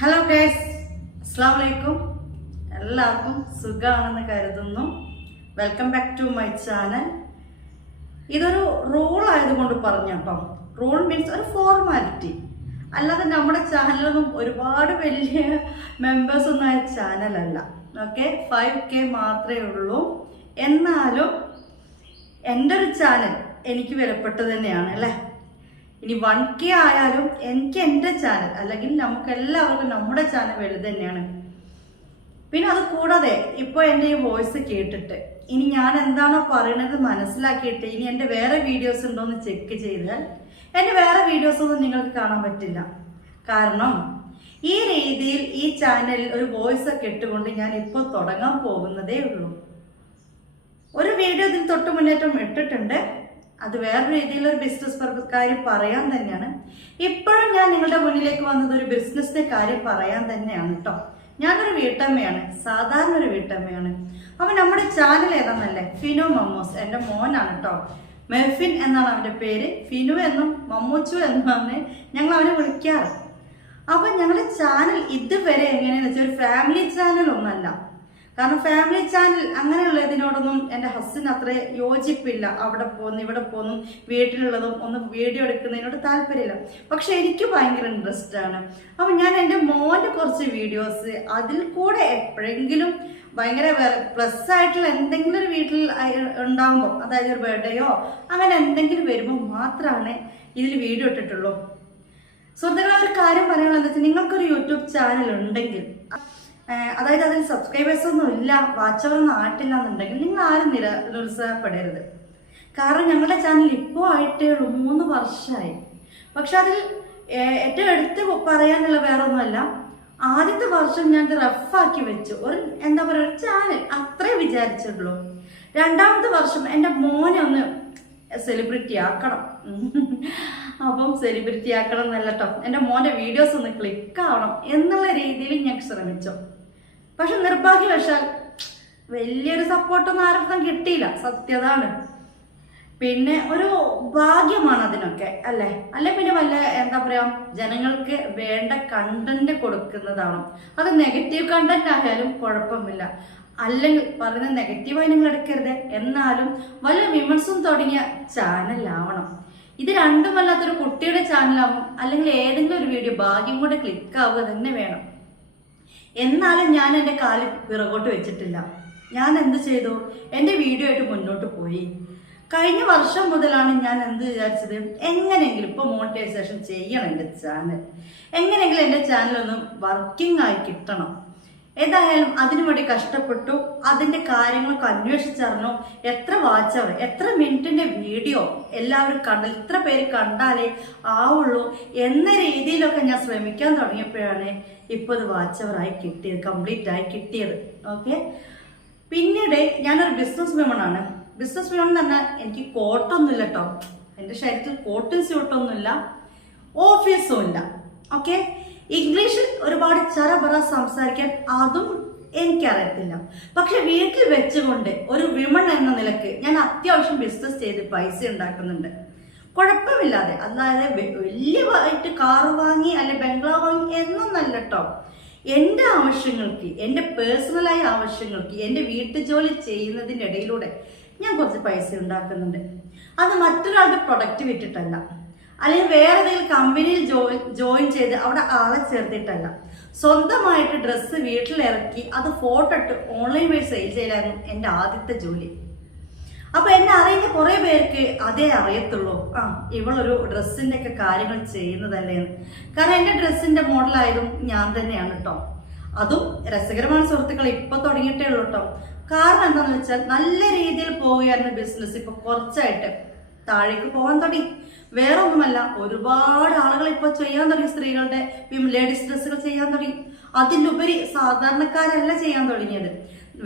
Hello guys അസ്സാം വലൈക്കും എല്ലാവർക്കും സുഖമാണെന്ന് കരുതുന്നു. Welcome back to my channel ഇതൊരു റൂൾ ആയതുകൊണ്ട് പറഞ്ഞു കേട്ടോ. റൂൾ മീൻസ് ഒരു ഫോർമാലിറ്റി അല്ലാതെ നമ്മുടെ ചാനലൊന്നും ഒരുപാട് വലിയ മെമ്പേഴ്സ് ആയ ചാനലല്ല ഓക്കെ ഫൈവ് കെ മാത്രമേ ഉള്ളൂ. എന്നാലും എന്റെ ഒരു ചാനൽ എനിക്ക് വിലപ്പെട്ടത് തന്നെയാണ് അല്ലേ? ഇനി വൺ കെ ആയാലും എനിക്ക് എന്റെ ചാനൽ അല്ലെങ്കിൽ നമുക്ക് എല്ലാവർക്കും നമ്മുടെ ചാനൽ വലുത് തന്നെയാണ്. പിന്നെ അത് കൂടാതെ ഇപ്പോൾ എന്റെ ഈ വോയിസ് കേട്ടിട്ട് ഇനി ഞാൻ എന്താണോ പറയണത് മനസ്സിലാക്കിയിട്ട് ഇനി എന്റെ വേറെ വീഡിയോസ് ഉണ്ടോ എന്ന് ചെക്ക് ചെയ്താൽ എന്റെ വേറെ വീഡിയോസ് ഒന്നും നിങ്ങൾക്ക് കാണാൻ പറ്റില്ല. കാരണം ഈ രീതിയിൽ ഈ ചാനലിൽ ഒരു വോയിസ് ഒക്കെ ഇട്ടുകൊണ്ട് ഞാൻ ഇപ്പോൾ തുടങ്ങാൻ പോകുന്നതേ ഉള്ളൂ. ഒരു വീഡിയോ ഇതിൽ തൊട്ട് മുന്നേറ്റം ഇട്ടിട്ടുണ്ട്. അത് വേറെ രീതിയിലൊരു ബിസിനസ് കാര്യം പറയാൻ തന്നെയാണ്. ഇപ്പോഴും ഞാൻ നിങ്ങളുടെ മുന്നിലേക്ക് വന്നത് ഒരു ബിസിനസിന്റെ കാര്യം പറയാൻ തന്നെയാണ് കേട്ടോ ഞാനൊരു വീട്ടമ്മയാണ് സാധാരണ ഒരു വീട്ടമ്മയാണ്. അപ്പൊ നമ്മുടെ ചാനൽ ഏതാന്നല്ലേ? ഫിനോ മമ്മോസ് എന്റെ മോനാണ് കേട്ടോ മെഫിൻ എന്നാണ് അവന്റെ പേര്. ഫിനു എന്നും മമ്മൂച്ചു എന്നുമാണ് ഞങ്ങൾ അവനെ വിളിക്കാറ്. അപ്പൊ ഞങ്ങളുടെ ചാനൽ ഇതുവരെ എങ്ങനെയാണെന്ന് വെച്ചാൽ ഒരു ഫാമിലി ചാനൽ ഒന്നല്ല. കാരണം ഫാമിലി ചാനൽ അങ്ങനെയുള്ളതിനോടൊന്നും എന്റെ ഹസ്സിന് അത്ര യോജിപ്പില്ല. അവിടെ പോകുന്നു ഇവിടെ പോകുന്നു വീട്ടിലുള്ളതും ഒന്ന് വീഡിയോ എടുക്കുന്നതിനോട് താല്പര്യമില്ല. പക്ഷെ എനിക്ക് ഭയങ്കര ഇൻട്രസ്റ്റ് ആണ്. അപ്പം ഞാൻ എന്റെ മോന്റെ കുറച്ച് വീഡിയോസ് അതിൽ കൂടെ എപ്പോഴെങ്കിലും ഭയങ്കര പ്ലസ് ആയിട്ടുള്ള എന്തെങ്കിലും ഒരു വീട്ടിൽ ഉണ്ടാകുമ്പോൾ അതായത് ഒരു ബർത്ത്ഡേയോ അങ്ങനെ എന്തെങ്കിലും വരുമ്പോൾ മാത്രമാണ് ഇതിൽ വീഡിയോ ഇട്ടിട്ടുള്ളൂ. സുഹൃത്തുക്കളെ ഒരു കാര്യം പറയാനുള്ളത് വെച്ചാൽ നിങ്ങൾക്കൊരു യൂട്യൂബ് ചാനൽ ഉണ്ടെങ്കിൽ അതായത് അതിന് സബ്സ്ക്രൈബേഴ്സ് ഒന്നും ഇല്ല വാച്ചവറൊന്നും ആട്ടില്ല എന്നുണ്ടെങ്കിൽ നിങ്ങൾ ആരും നിര നിരുത്സാഹപ്പെടരുത്. കാരണം ഞങ്ങളുടെ ചാനൽ ഇപ്പോൾ ആയിട്ടേ ഉള്ളൂ മൂന്ന് വർഷമായി പക്ഷെ അതിൽ ഏറ്റവും എടുത്ത് പറയാനുള്ള വേറെ ഒന്നുമല്ല ആദ്യത്തെ വർഷം ഞാൻ റഫാക്കി വെച്ചു. ഒരു എന്താ പറയുക ഒരു ചാനൽ അത്രേ വിചാരിച്ചിട്ടുള്ളൂ രണ്ടാമത്തെ വർഷം എന്റെ മോനെ ഒന്ന് സെലിബ്രിറ്റി ആക്കണം. അപ്പം സെലിബ്രിറ്റി ആക്കണം എന്നല്ല കേട്ടോ എന്റെ മോന്റെ വീഡിയോസ് ഒന്ന് ക്ലിക്ക് ആവണം എന്നുള്ള രീതിയിൽ ഞാൻ ശ്രമിച്ചു. പക്ഷെ നിർഭാഗ്യവശാൽ വലിയൊരു സപ്പോർട്ടൊന്നും ആരുടെ കിട്ടിയില്ല. സത്യതാണ് പിന്നെ ഒരു ഭാഗ്യമാണ് അതിനൊക്കെ അല്ലേ? അല്ലെ പിന്നെ വല്ല എന്താ പറയാ ജനങ്ങൾക്ക് വേണ്ട കണ്ടന്റ് കൊടുക്കുന്നതാണ്. അത് നെഗറ്റീവ് കണ്ടന്റ് ആയാലും കുഴപ്പമില്ല. അല്ലെങ്കിൽ നെഗറ്റീവ് നെഗറ്റീവായി നിങ്ങൾ എടുക്കരുത്. എന്നാലും വല്ല വിമർശം തുടങ്ങിയ ചാനലാവണം ഇത് രണ്ടുമല്ലാത്തൊരു കുട്ടിയുടെ ചാനലാവും അല്ലെങ്കിൽ ഏതെങ്കിലും ഒരു വീഡിയോ ഭാഗ്യം കൂടെ ക്ലിക്ക് ആവുക തന്നെ വേണം. എന്നാലും ഞാൻ എന്റെ കാൽ പിറകോട്ട് വെച്ചിട്ടില്ല. ഞാൻ എന്ത് ചെയ്തു? എന്റെ വീഡിയോ ആയിട്ട് മുന്നോട്ട് പോയി. കഴിഞ്ഞ വർഷം മുതലാണ് ഞാൻ എന്ത് വിചാരിച്ചത്? എങ്ങനെയെങ്കിലും ഇപ്പോൾ മോണിറ്റൈസേഷൻ ചെയ്യണം എന്റെ ചാനൽ എങ്ങനെയെങ്കിലും എന്റെ ചാനൽ ഒന്ന് വർക്കിംഗ് ആയി കിട്ടണം. ഏതായാലും അതിനു വേണ്ടി കഷ്ടപ്പെട്ടു. അതിന്റെ കാര്യങ്ങളൊക്കെ അന്വേഷിച്ചറിഞ്ഞു. എത്ര വാച്ചവർ എത്ര മിനിറ്റിന്റെ വീഡിയോ എല്ലാവരും കണ്ടു. ഇത്ര പേര് കണ്ടാലേ ആവുള്ളൂ എന്ന രീതിയിലൊക്കെ ഞാൻ ശ്രമിക്കാൻ തുടങ്ങിയപ്പോഴാണ് ഇപ്പോൾ ഇത് വാച്ചവറായി കിട്ടിയത് കംപ്ലീറ്റ് ആയി കിട്ടിയത്. ഓക്കെ പിന്നീട് ഞാനൊരു ബിസിനസ് വിമണാണ് ബിസിനസ് വിമൺ എന്ന് പറഞ്ഞാൽ എനിക്ക് കോട്ടൊന്നുമില്ല കേട്ടോ എന്റെ ശരീരത്തിൽ കോട്ടും സ്യൂട്ടൊന്നുമില്ല ഓഫീസും ഇല്ല. ഓക്കെ ഇംഗ്ലീഷിൽ ഒരുപാട് ചറപറ സംസാരിക്കാൻ അതും എനിക്കറിയത്തില്ല. പക്ഷെ വീട്ടിൽ വെച്ചുകൊണ്ട് ഒരു വിമൺ എന്ന നിലയ്ക്ക് ഞാൻ അത്യാവശ്യം ബിസിനസ് ചെയ്ത് പൈസ ഉണ്ടാക്കുന്നുണ്ട്. കുഴപ്പമില്ലാതെ അതായത് വലിയതായിട്ട് കാർ വാങ്ങി അല്ലെ ബംഗ്ലാവ് വാങ്ങി എന്നൊന്നല്ല കേട്ടോ എന്റെ ആവശ്യങ്ങൾക്ക് എന്റെ പേഴ്സണലായ ആവശ്യങ്ങൾക്ക് എന്റെ വീട്ടുജോലി ചെയ്യുന്നതിന്റെ ഇടയിലൂടെ ഞാൻ കുറച്ച് പൈസ ഉണ്ടാക്കുന്നുണ്ട്. അത് മറ്റൊരാളുടെ പ്രൊഡക്റ്റ് വിറ്റിട്ടല്ല അല്ലെങ്കിൽ വേറെ ഏതെങ്കിലും കമ്പനിയിൽ ജോയിൻ ജോയിൻ ചെയ്ത് അവിടെ ആളെ ചേർത്തിട്ടല്ല. സ്വന്തമായിട്ട് ഡ്രസ്സ് വീട്ടിൽ ഇറക്കി അത് ഫോട്ടോ ഇട്ട് ഓൺലൈൻ വഴി സെയിൽ ചെയ്യലായിരുന്നു എന്റെ ആദ്യത്തെ ജോലി. അപ്പൊ എന്നെ അറിയുന്ന കുറെ പേർക്ക് അതേ അറിയത്തുള്ളൂ. ആ ഇവളൊരു ഡ്രസ്സിന്റെ ഒക്കെ കാര്യങ്ങൾ ചെയ്യുന്നതല്ലേ കാരണം എന്റെ ഡ്രസ്സിന്റെ മോഡലായതും ഞാൻ തന്നെയാണ് കേട്ടോ അതും രസകരമായ സുഹൃത്തുക്കൾ ഇപ്പൊ തുടങ്ങിയിട്ടേ ഉള്ളൂ കേട്ടോ കാരണം എന്താണെന്ന് വെച്ചാൽ നല്ല രീതിയിൽ പോവുകയായിരുന്നു ബിസിനസ് ഇപ്പൊ കുറച്ചായിട്ട്. താഴേക്ക് പോകാൻ തുടങ്ങി. വേറെ ഒന്നുമല്ല ഒരുപാട് ആളുകൾ ഇപ്പൊ ചെയ്യാൻ തുടങ്ങി സ്ത്രീകളുടെ ലേഡീസ് ഡ്രസ്സുകൾ ചെയ്യാൻ തുടങ്ങി. അതിലുപരി സാധാരണക്കാരല്ല ചെയ്യാൻ തുടങ്ങിയത്.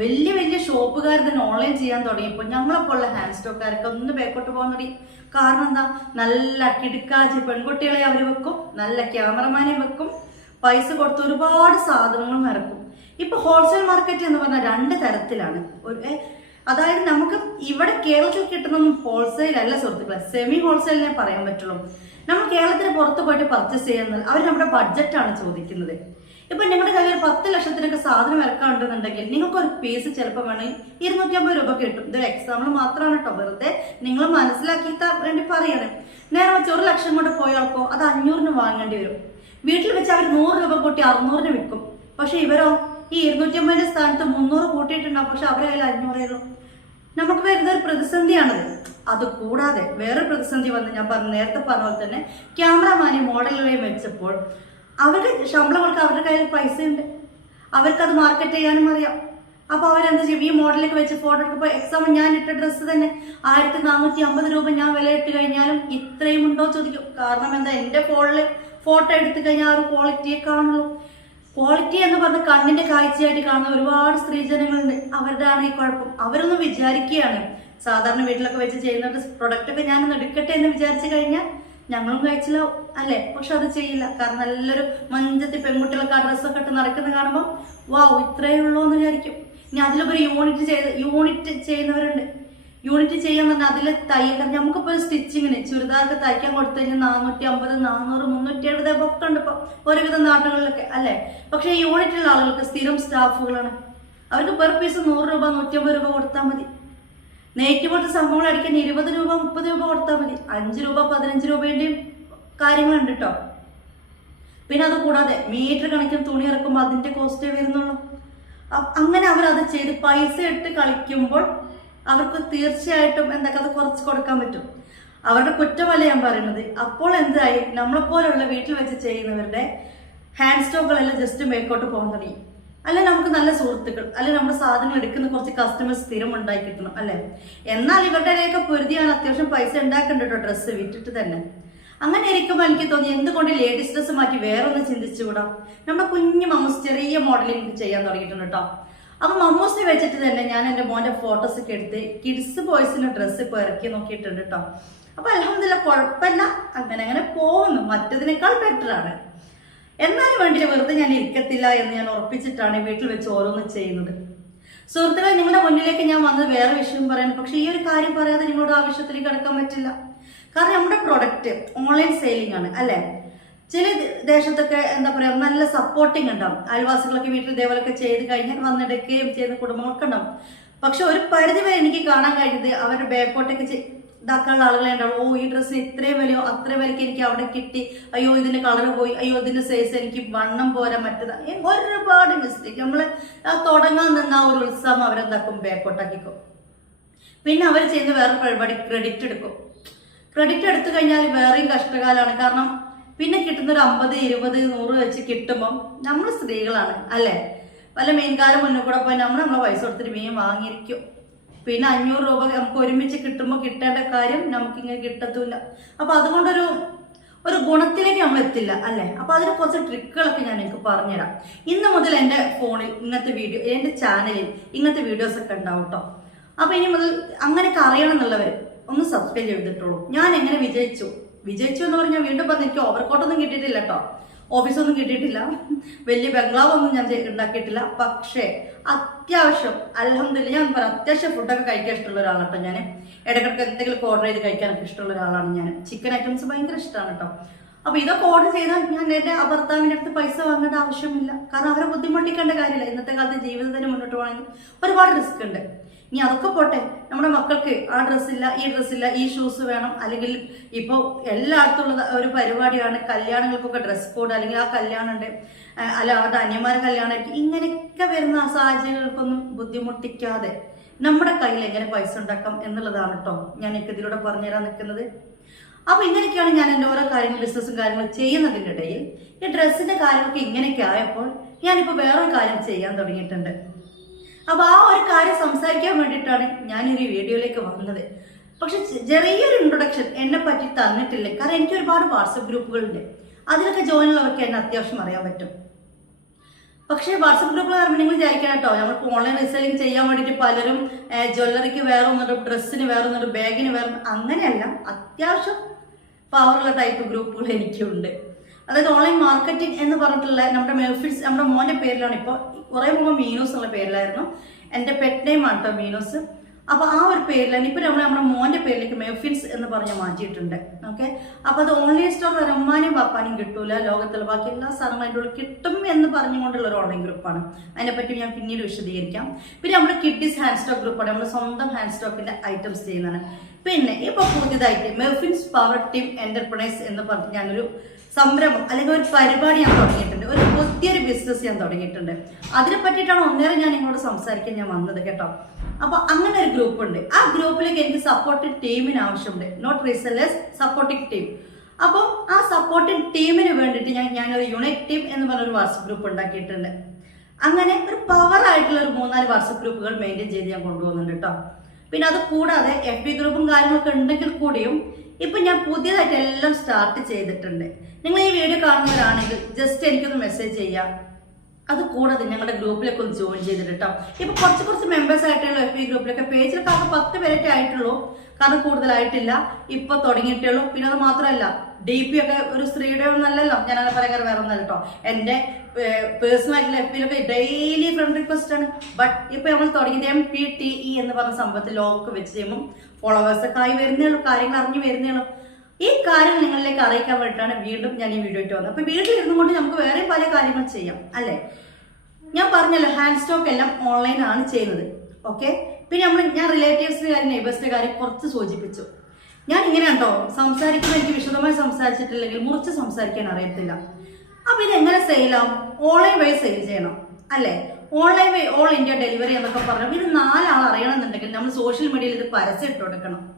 വലിയ വലിയ ഷോപ്പുകാർ തന്നെ ഓൺലൈൻ ചെയ്യാൻ തുടങ്ങിയപ്പോൾ ഞങ്ങളെപ്പോലുള്ള ഹാൻഡ് സ്റ്റോക്കാരൊക്കെ ഒന്ന് ബേക്കോട്ട് പോകാൻ തുടങ്ങി. കാരണം എന്താ? നല്ല കിടുക്കാജ് പെൺകുട്ടികളെ അവർ വെക്കും നല്ല ക്യാമറമാനെ വെക്കും പൈസ കൊടുത്ത് ഒരുപാട് സാധനങ്ങളും ഇറക്കും ഇപ്പൊ ഹോൾസെയിൽ മാർക്കറ്റ് എന്ന് പറഞ്ഞാൽ രണ്ട് തരത്തിലാണ്. ഒരു അതായത് നമുക്ക് ഇവിടെ കേരളത്തിൽ കിട്ടുന്നൊന്നും ഹോൾസെയിൽ അല്ല സുഹൃത്തുക്കളെ. സെമി ഹോൾസെയിലിനെ പറയാൻ പറ്റുള്ളൂ. നമ്മൾ കേരളത്തിന് പുറത്ത് പോയിട്ട് പർച്ചേസ് ചെയ്യുന്നത് അവർ നമ്മുടെ ബഡ്ജറ്റാണ് ചോദിക്കുന്നത്. ഇപ്പൊ നിങ്ങളുടെ കയ്യിൽ ഒരു പത്ത് ലക്ഷത്തിനൊക്കെ സാധനം ഇറക്കാനുണ്ടെന്നുണ്ടെങ്കിൽ നിങ്ങൾക്ക് ഒരു പീസ് ചിലപ്പോൾ വേണമെങ്കിൽ ഇരുന്നൂറ്റി അമ്പത് രൂപ കിട്ടും. ഇതൊരു എക്സാമ്പിൾ മാത്രമാണ് കേട്ടോ. വെറുതെ നിങ്ങൾ മനസ്സിലാക്കി വേണ്ടി പറയണേ. നേരെ വെച്ച് ഒരു ലക്ഷം കൊണ്ട് പോയാൾക്കോ അത് അഞ്ഞൂറിന് വാങ്ങേണ്ടി വരും. വീട്ടിൽ വെച്ച് അവർ നൂറ് രൂപ കൂട്ടി അറുന്നൂറിന് വിൽക്കും. പക്ഷെ ഇവരോ? ഈ ഇരുന്നൂറ്റി അമ്പതിന്റെ സ്ഥാനത്ത് മുന്നൂറ് കൂട്ടിയിട്ടുണ്ടാവും. പക്ഷെ അവരെ അതിൽ അഞ്ഞൂറേ ഉള്ളൂ. നമുക്ക് വരുന്ന ഒരു പ്രതിസന്ധിയാണത്. അത് കൂടാതെ വേറെ പ്രതിസന്ധി വന്ന് ഞാൻ പറഞ്ഞ നേരത്തെ പറഞ്ഞ പോലെ തന്നെ ക്യാമറമാനെ മോഡലുകളെയും വെച്ചപ്പോൾ അവരുടെ ശമ്പളം കൊടുക്കാൻ അവരുടെ കയ്യിൽ പൈസ ഉണ്ട് അവർക്കത് മാർക്കറ്റ് ചെയ്യാനും അറിയാം. അപ്പൊ അവരെന്താ ചെയ്യും? ഈ മോഡലൊക്കെ വെച്ച് ഫോട്ടോ എടുക്കുമ്പോൾ എക്സാമ്പിൾ ഞാൻ ഇട്ട ഡ്രസ്സ് തന്നെ ആയിരത്തി നാനൂറ്റി അമ്പത് രൂപ ഞാൻ വില ഇട്ട് കഴിഞ്ഞാലും ഇത്രയും ഉണ്ടോ ചോദിക്കും. കാരണം എന്താ? എന്റെ ഫോണിൽ ഫോട്ടോ എടുത്തു കഴിഞ്ഞാൽ ആ ഒരു ക്വാളിറ്റിയെ കാണുള്ളൂ. ക്വാളിറ്റി എന്ന് പറഞ്ഞ കണ്ണിന്റെ കാഴ്ചയായിട്ട് കാണുന്ന ഒരുപാട് സ്ത്രീജനങ്ങളുണ്ട്. അവരുടെ ആണ് ഈ കുഴപ്പം. അവരൊന്നും വിചാരിക്കുകയാണ്. സാധാരണ വീട്ടിലൊക്കെ വെച്ച് ചെയ്യുന്ന പ്രൊഡക്റ്റ് ഒക്കെ ഞാനൊന്ന് എടുക്കട്ടെ എന്ന് വിചാരിച്ചു കഴിഞ്ഞാൽ ഞങ്ങളും കഴിച്ചില്ല അല്ലേ? പക്ഷെ അത് ചെയ്യില്ല. കാരണം നല്ലൊരു മഞ്ചത്തി പെൺകുട്ടികളൊക്കെ ആ ഡ്രസ്സൊക്കെ ഇട്ട് നടക്കുന്ന കാണുമ്പോൾ വാ ഇത്രയേ ഉള്ളൂ എന്ന് വിചാരിക്കും. ഇനി അതിലൊരു യൂണിറ്റ് ചെയ്ത് യൂണിറ്റ് ചെയ്യുന്നവരുണ്ട്. യൂണിറ്റ് ചെയ്യാൻ പറഞ്ഞാൽ അതിൽ തയ്യൽ നമുക്കിപ്പോൾ സ്റ്റിച്ചിങ്ങിന് ചുരിദാർക്ക് തയ്ക്കാൻ കൊടുത്തു കഴിഞ്ഞാൽ നാനൂറ്റി അമ്പത് നാനൂറ് മുന്നൂറ്റി എഴുപത് ഒക്കെ ഉണ്ട് ഇപ്പം ഒരുവിധം നാട്ടുകളിലൊക്കെ അല്ലേ? പക്ഷേ യൂണിറ്റുള്ള ആളുകൾക്ക് സ്ഥിരം സ്റ്റാഫുകളാണ്. അവർക്ക് പെർ പീസ് നൂറ് രൂപ നൂറ്റമ്പത് രൂപ കൊടുത്താൽ മതി. നെയ്റ്റ് പോട്ട് സംഭവങ്ങൾ അടിക്കാൻ ഇരുപത് രൂപ മുപ്പത് രൂപ കൊടുത്താൽ മതി. അഞ്ച് രൂപ പതിനഞ്ച് രൂപയുടെയും കാര്യങ്ങളുണ്ട് കേട്ടോ പിന്നെ അത് കൂടാതെ മീറ്റർ കണക്കിന് തുണി ഇറക്കുമ്പോൾ അതിന്റെ കോസ്റ്റേ വരുന്നുള്ളൂ അങ്ങനെ അവർ ചെയ്ത് പൈസ ഇട്ട് കളിക്കുമ്പോൾ അവർക്ക് തീർച്ചയായിട്ടും എന്തൊക്കെ അത് കുറച്ച് കൊടുക്കാൻ പറ്റും. അവരുടെ കുറ്റമല്ല ഞാൻ പറയുന്നത്. അപ്പോൾ എന്തായി? നമ്മളെ നമ്മളെപ്പോലുള്ള വീട്ടിൽ വെച്ച് ചെയ്യുന്നവരുടെ ഹാൻഡ് സ്റ്റോക്കുകളെല്ലാം ജസ്റ്റ് മേക്കോട്ട് പോകാൻ തുടങ്ങി. അല്ലെ നമുക്ക് നല്ല സുഹൃത്തുക്കൾ അല്ലെ നമ്മുടെ സാധനങ്ങൾ എടുക്കുന്ന കുറച്ച് കസ്റ്റമേഴ്സ് സ്ഥിരം ഉണ്ടായി കിട്ടണം അല്ലെ? എന്നാൽ ഇവരുടെയൊക്കെ പൊരുതിയാണ് അത്യാവശ്യം പൈസ ഉണ്ടാക്കേണ്ട ഡ്രസ്സ് വിറ്റിട്ട് തന്നെ. അങ്ങനെ ഇരിക്കുമ്പോൾ എനിക്ക് തോന്നി എന്തുകൊണ്ട് ലേഡീസ് ഡ്രസ്സ് മാറ്റി വേറെ ഒന്ന് ചിന്തിച്ചുകൂടാ? നമ്മുടെ കുഞ്ഞു മമ്മസ് ചെറിയ മോഡലിംഗ് ചെയ്യാൻ തുടങ്ങിയിട്ടുണ്ട് കേട്ടോ അപ്പൊ മമ്മൂസിനെ വെച്ചിട്ട് തന്നെ ഞാൻ എന്റെ മോന്റെ ഫോട്ടോസ് ഒക്കെ എടുത്ത് കിഡ്സ് ബോയ്സിന്റെ ഡ്രസ്സ് ഇപ്പൊ ഇറക്കി നോക്കിയിട്ടുണ്ട് കേട്ടോ അപ്പൊ അലഹമില്ല കുഴപ്പമില്ല. അങ്ങനെ അങ്ങനെ പോകുന്നു. മറ്റതിനേക്കാൾ ബെറ്റർ ആണ്. എന്നാലും വേണ്ടി വെറുതെ ഞാൻ ഇരിക്കത്തില്ല എന്ന് ഞാൻ ഉറപ്പിച്ചിട്ടാണ് വീട്ടിൽ വെച്ച് ഓരോന്ന് ചെയ്യുന്നത്. സുഹൃത്തുക്കളെ നിങ്ങളുടെ മുന്നിലേക്ക് ഞാൻ വന്നത് വേറെ വിഷയം പറയാൻ പക്ഷെ ഈ ഒരു കാര്യം പറയാതെ നിങ്ങളോട് ആവശ്യത്തിലേക്ക് കടക്കാൻ പറ്റില്ല. കാരണം നമ്മുടെ പ്രൊഡക്റ്റ് ഓൺലൈൻ സെയിലിംഗ് ആണ് അല്ലെ? ചില ദേശത്തൊക്കെ എന്താ പറയാ നല്ല സപ്പോർട്ടിങ് ഉണ്ടാവും. അയൽവാസികളൊക്കെ വീട്ടിൽ ഇതേപോലൊക്കെ ചെയ്ത് കഴിഞ്ഞാൽ വന്നെടുക്കുകയും ചെയ്യുന്ന കുടുംബങ്ങളൊക്കെ ഉണ്ടാവും. പക്ഷെ ഒരു പരിധി വരെ എനിക്ക് കാണാൻ കഴിഞ്ഞത് അവരുടെ ബാക്കോട്ടൊക്കെ ഇതാക്കാനുള്ള ആളുകളെ ഉണ്ടാവും ഓ ഈ ഡ്രസ്സിന് ഇത്രയും വിലയോ അത്ര വിലയ്ക്ക് എനിക്ക് അവിടെ കിട്ടി. അയ്യോ ഇതിന്റെ കളർ പോയി. അയ്യോ ഇതിന്റെ സൈസ് എനിക്ക് വണ്ണം പോരാ മറ്റേതാ. ഒരുപാട് മിസ്റ്റേക്ക് നമ്മൾ ആ തുടങ്ങാൻ നിന്ന ആ ഒരു ഉത്സവം അവരെന്താക്കും ബാക്കോട്ടാക്കിക്കും പിന്നെ അവർ ചെയ്യുന്ന വേറെ പരിപാടി ക്രെഡിറ്റ് എടുക്കും. ക്രെഡിറ്റ് എടുത്തു കഴിഞ്ഞാൽ വേറെയും കഷ്ടകാലമാണ് കാരണം പിന്നെ കിട്ടുന്ന ഒരു അമ്പത് ഇരുപത് നൂറ് വെച്ച് കിട്ടുമ്പം നമ്മൾ സ്ത്രീകളാണ് അല്ലേ? വല്ല മീൻകാരൻ മുന്നിൽ കൂടെ പോയി നമ്മൾ നമ്മളെ പൈസ കൊടുത്തിട്ട് മീൻ വാങ്ങിയിരിക്കും. പിന്നെ അഞ്ഞൂറ് രൂപ നമുക്ക് ഒരുമിച്ച് കിട്ടുമ്പോൾ കിട്ടേണ്ട കാര്യം നമുക്കിങ്ങനെ കിട്ടത്തില്ല അപ്പൊ അതുകൊണ്ടൊരു ഒരു ഗുണത്തിലേക്ക് നമ്മൾ എത്തില്ല അല്ലെ? അപ്പൊ അതിന് കുറച്ച് ട്രിക്കുകളൊക്കെ ഞാൻ നിങ്ങൾക്ക് പറഞ്ഞുതരാം. ഇന്ന് മുതൽ എന്റെ ഫോണിൽ ഇങ്ങനത്തെ വീഡിയോ എന്റെ ചാനലിൽ ഇങ്ങനത്തെ വീഡിയോസ് ഒക്കെ ഉണ്ടാവും കേട്ടോ അപ്പൊ ഇനി മുതൽ അങ്ങനെയൊക്കെ അറിയണം എന്നുള്ളവർ ഒന്ന് സബ്സ്ക്രൈബ് ചെയ്തിട്ടുള്ളൂ. ഞാൻ എങ്ങനെ വിജയിച്ചു? വിജയിച്ചു എന്ന് പറഞ്ഞാൽ വീണ്ടും പറഞ്ഞ് എനിക്ക് ഓവർകോട്ടൊന്നും കിട്ടിയിട്ടില്ല കേട്ടോ ഓഫീസൊന്നും കിട്ടിയിട്ടില്ല. വലിയ ബംഗ്ലാവ് ഒന്നും ഞാൻ ഉണ്ടാക്കിയിട്ടില്ല. പക്ഷേ അത്യാവശ്യം അലഹമില്ല ഞാൻ പറയാം അത്യാവശ്യം ഫുഡൊക്കെ കഴിക്കാൻ ഇഷ്ടമുള്ള ഒരാളാണ് കേട്ടോ ഞാൻ ഇടയ്ക്കിടയ്ക്ക് എന്തെങ്കിലും ഓർഡർ ചെയ്ത് കഴിക്കാനൊക്കെ ഇഷ്ടമുള്ള ഒരാളാണ് ഞാൻ ചിക്കൻ ഐറ്റംസ് ഭയങ്കര ഇഷ്ടമാണ് കേട്ടോ. അപ്പൊ ഇതൊക്കെ ഓർഡർ ചെയ്താൽ ഞാൻ എന്റെ ഭർത്താവിന്റെ അടുത്ത് പൈസ വാങ്ങേണ്ട ആവശ്യമില്ല. കാരണം അവരെ ബുദ്ധിമുട്ടിക്കേണ്ട കാര്യമില്ല. ഇന്നത്തെ കാലത്ത് ജീവിതത്തിന് മുന്നോട്ട് പോകണമെങ്കിൽ ഒരുപാട് റിസ്ക് ഉണ്ട്. ഇനി അതൊക്കെ പോട്ടെ. നമ്മുടെ മക്കൾക്ക് ആ ഡ്രസ്സില്ല ഈ ഡ്രസ്സില്ല ഈ ഷൂസ് വേണം. അല്ലെങ്കിൽ ഇപ്പോൾ എല്ലായിടത്തും ഉള്ള ഒരു പരിപാടിയാണ് കല്യാണങ്ങൾക്കൊക്കെ ഡ്രസ് കോഡ് അല്ലെങ്കിൽ ആ കല്യാണം ഉണ്ട് അല്ല അവരുടെ അന്യന്മാരെ കല്യാണമായിട്ട് ഇങ്ങനെയൊക്കെ വരുന്ന ആ സാഹചര്യങ്ങൾക്കൊന്നും ബുദ്ധിമുട്ടിക്കാതെ നമ്മുടെ കയ്യിൽ എങ്ങനെ പൈസ ഉണ്ടാക്കാം എന്നുള്ളതാണ് കേട്ടോ ഞാൻ എനിക്ക് ഇതിലൂടെ പറഞ്ഞുതരാൻ നിൽക്കുന്നത്. അപ്പൊ ഇങ്ങനെയൊക്കെയാണ് ഞാൻ എന്റെ ഓരോ കാര്യങ്ങൾ ബിസിനസ്സും കാര്യങ്ങളും ചെയ്യുന്നതിന്റെ ഇടയിൽ ഈ ഡ്രസ്സിന്റെ കാര്യമൊക്കെ ഇങ്ങനെയൊക്കെ ആയപ്പോൾ ഞാനിപ്പോൾ വേറൊരു കാര്യം ചെയ്യാൻ തുടങ്ങിയിട്ടുണ്ട്. അപ്പൊ ആ ഒരു കാര്യം സംസാരിക്കാൻ വേണ്ടിയിട്ടാണ് ഈ വീഡിയോയിലേക്ക് വന്നത്. പക്ഷെ ചെറിയൊരു ഇൻട്രൊഡക്ഷൻ എന്നെ പറ്റി തന്നിട്ടില്ല. കാരണം എനിക്ക് ഒരുപാട് വാട്സപ്പ് ഗ്രൂപ്പുകളുണ്ട്. അതിലൊക്കെ ജോയിൻ ഉള്ളവർക്ക് എന്നെ അത്യാവശ്യം അറിയാൻ പറ്റും. പക്ഷേ വാട്സപ്പ് ഗ്രൂപ്പിൽ പറയുമ്പോൾ നിങ്ങൾ വിചാരിക്കണം കേട്ടോ നമ്മൾക്ക് ഓൺലൈൻ റീസെല്ലിംഗ് ചെയ്യാൻ വേണ്ടിയിട്ട് പലരും ജ്വല്ലറിക്ക് വേറെ ഒന്നിട്ട് ഡ്രസ്സിന് വേറെ ഒന്നിട്ട് ബാഗിന് വേറെ അങ്ങനെയല്ല അത്യാവശ്യം പവറുള്ള ടൈപ്പ് ഗ്രൂപ്പുകൾ എനിക്കുണ്ട്. അതായത് ഓൺലൈൻ മാർക്കറ്റിംഗ് എന്ന് പറഞ്ഞിട്ടുള്ള നമ്മുടെ മെർഫിറ്റ്സ് നമ്മുടെ മോന്റെ പേരിലാണ് ഇപ്പോൾ കുറേ മുമ്പ് മീനൂസ് എന്നുള്ള പേരിലായിരുന്നു. എന്റെ പെറ്റ് നെയിം ആണ് കേട്ടോ മീനൂസ്. അപ്പോൾ ആ ഒരു പേരിലാണ് ഇപ്പൊ നമ്മൾ നമ്മുടെ മോന്റെ പേരിലേക്ക് മെഫിൻസ് എന്ന് പറഞ്ഞ് മാറ്റിയിട്ടുണ്ട്. ഓക്കെ അപ്പോൾ അത് ഓൺലൈൻ സ്റ്റോർ റഹ്മാനും പപ്പാനും കിട്ടൂല. ലോകത്തുള്ള ബാക്കി എല്ലാ സാധനങ്ങളും അതിന്റെ ഉള്ളിൽ കിട്ടും എന്ന് പറഞ്ഞുകൊണ്ടുള്ള ഒരു ഓൺലൈൻ ഗ്രൂപ്പാണ് അതിനെപ്പറ്റി ഞാൻ പിന്നീട് വിശദീകരിക്കാം. പിന്നെ നമ്മുടെ കിഡ്ഡീസ് ഹാൻഡ് സ്റ്റോക്ക് ഗ്രൂപ്പാണ് നമ്മൾ സ്വന്തം ഹാൻഡ് സ്റ്റോക്കിന്റെ ഐറ്റംസ് ചെയ്യുന്നതാണ്. പിന്നെ ഇപ്പൊ പുതിയതായിട്ട് മെഫിൻസ് പവർ ടീം എന്റർപ്രൈസ് എന്ന് പറഞ്ഞ് ഞാനൊരു സംരംഭം അല്ലെങ്കിൽ ഒരു പരിപാടി ഞാൻ തുടങ്ങിയിട്ടുണ്ട്. ഒരു പുതിയൊരു ബിസിനസ് ഞാൻ തുടങ്ങിയിട്ടുണ്ട്. അതിനെ പറ്റിയിട്ടാണ് ഒന്നേറെ ഞാൻ നിങ്ങളോട് സംസാരിക്കാൻ ഞാൻ വന്നത് കേട്ടോ. അപ്പൊ അങ്ങനെ ഒരു ഗ്രൂപ്പ് ഉണ്ട്. ആ ഗ്രൂപ്പിലേക്ക് എനിക്ക് സപ്പോർട്ടിംഗ് ടീമിന് ആവശ്യമുണ്ട്. നോട്ട് റീസെല്ലേഴ്സ് സപ്പോർട്ടിംഗ് ടീം അപ്പം ആ സപ്പോർട്ടിംഗ് ടീമിന് വേണ്ടിയിട്ട് ഞാൻ ഞാനൊരു യുണൈറ്റ് ടീം എന്ന് പറഞ്ഞൊരു വാട്സപ്പ് ഗ്രൂപ്പ് ഉണ്ടാക്കിയിട്ടുണ്ട്. അങ്ങനെ ഒരു പവർ ആയിട്ടുള്ള ഒരു മൂന്നാൽ വാട്സപ്പ് ഗ്രൂപ്പുകൾ മെയിന്റെയിൻ ചെയ്ത് ഞാൻ കൊണ്ടുപോകുന്നുണ്ട് കേട്ടോ. പിന്നെ അത് കൂടാതെ എഫ് ബി ഗ്രൂപ്പും കാര്യങ്ങളൊക്കെ ഉണ്ടെങ്കിൽ കൂടിയും ഇപ്പൊ ഞാൻ പുതിയതായിട്ട് എല്ലാം സ്റ്റാർട്ട് ചെയ്തിട്ടുണ്ട്. നിങ്ങൾ ഈ വീഡിയോ കാണുന്നവരാണെങ്കിൽ ജസ്റ്റ് എനിക്കൊന്ന് മെസ്സേജ് ചെയ്യാം. അത് കൂടാതെ ഞങ്ങളുടെ ഗ്രൂപ്പിലൊക്കെ ഒന്ന് ജോയിൻ ചെയ്തിട്ട് കേട്ടോ ഇപ്പൊ കുറച്ച് കുറച്ച് മെമ്പേഴ്സ് ആയിട്ടുള്ള എഫ് ബി ഗ്രൂപ്പിലൊക്കെ പേജിലൊക്കെ ആകെ പത്ത് പേരൊക്കെ ആയിട്ടുള്ളൂ. കാരണം കൂടുതലായിട്ടില്ല. ഇപ്പൊ തുടങ്ങിയിട്ടേ ഉള്ളൂ. പിന്നെ അത് മാത്രമല്ല ഡി പി ഒക്കെ ഒരു സ്ത്രീയുടെ ഒന്നല്ലല്ലോ ഞാൻ അങ്ങനെ പറയാൻ വേറെ ഒന്നല്ല കേട്ടോ എന്റെ പേഴ്സണൽ ആയിട്ടുള്ള എഫ് ബിയിലൊക്കെ ഡെയിലി ഫ്രണ്ട് റിക്വസ്റ്റ് ആണ്. ബട്ട് ഇപ്പൊ നമ്മൾ തുടങ്ങിയത് എം പി ടി ഇ എന്ന് പറഞ്ഞ സംഭവത്തിൽ ലോക്ക് വെച്ച് ചെയ്യുമ്പോൾ ഫോളോവേഴ്സ് ഒക്കെ ആയി വരുന്നേ ഉള്ളൂ കാര്യങ്ങൾ അറിഞ്ഞു വരുന്നേ ഉള്ളൂ ഈ കാര്യം നിങ്ങളിലേക്ക് അറിയിക്കാൻ വേണ്ടിയിട്ടാണ് വീണ്ടും ഞാൻ ഈ വീഡിയോ ഇട്ട് വന്നത്. അപ്പൊ വീട്ടിലിരുന്നു കൊണ്ട് നമുക്ക് വേറെ പല കാര്യങ്ങൾ ചെയ്യാം അല്ലേ? ഞാൻ പറഞ്ഞല്ലോ ഹാൻഡ് സ്റ്റോക്ക് എല്ലാം ഓൺലൈൻ ആണ് ചെയ്യുന്നത് ഓക്കെ പിന്നെ നമ്മൾ ഞാൻ റിലേറ്റീവ്സിന്റെ കാര്യം നെയ്ബേഴ്സിന്റെ കാര്യം കുറച്ച് സൂചിപ്പിച്ചു. ഞാൻ ഇങ്ങനെ കേട്ടോ സംസാരിക്കുമ്പോൾ എനിക്ക് വിശദമായി സംസാരിച്ചിട്ടില്ലെങ്കിൽ മുറിച്ച് സംസാരിക്കാൻ അറിയത്തില്ല. അപ്പൊ ഇത് എങ്ങനെ സെയിലാവും ഓൺലൈൻ വഴി സെയിൽ ചെയ്യണം അല്ലേ? ഓൺലൈൻ വഴി ഓൾ ഇന്ത്യ ഡെലിവറി എന്നൊക്കെ പറഞ്ഞു ഇത് നാലാൾ അറിയണമെന്നുണ്ടെങ്കിൽ നമ്മൾ സോഷ്യൽ മീഡിയയിൽ ഇത് പരസ്യം ഇട്ട് കൊടുക്കണം.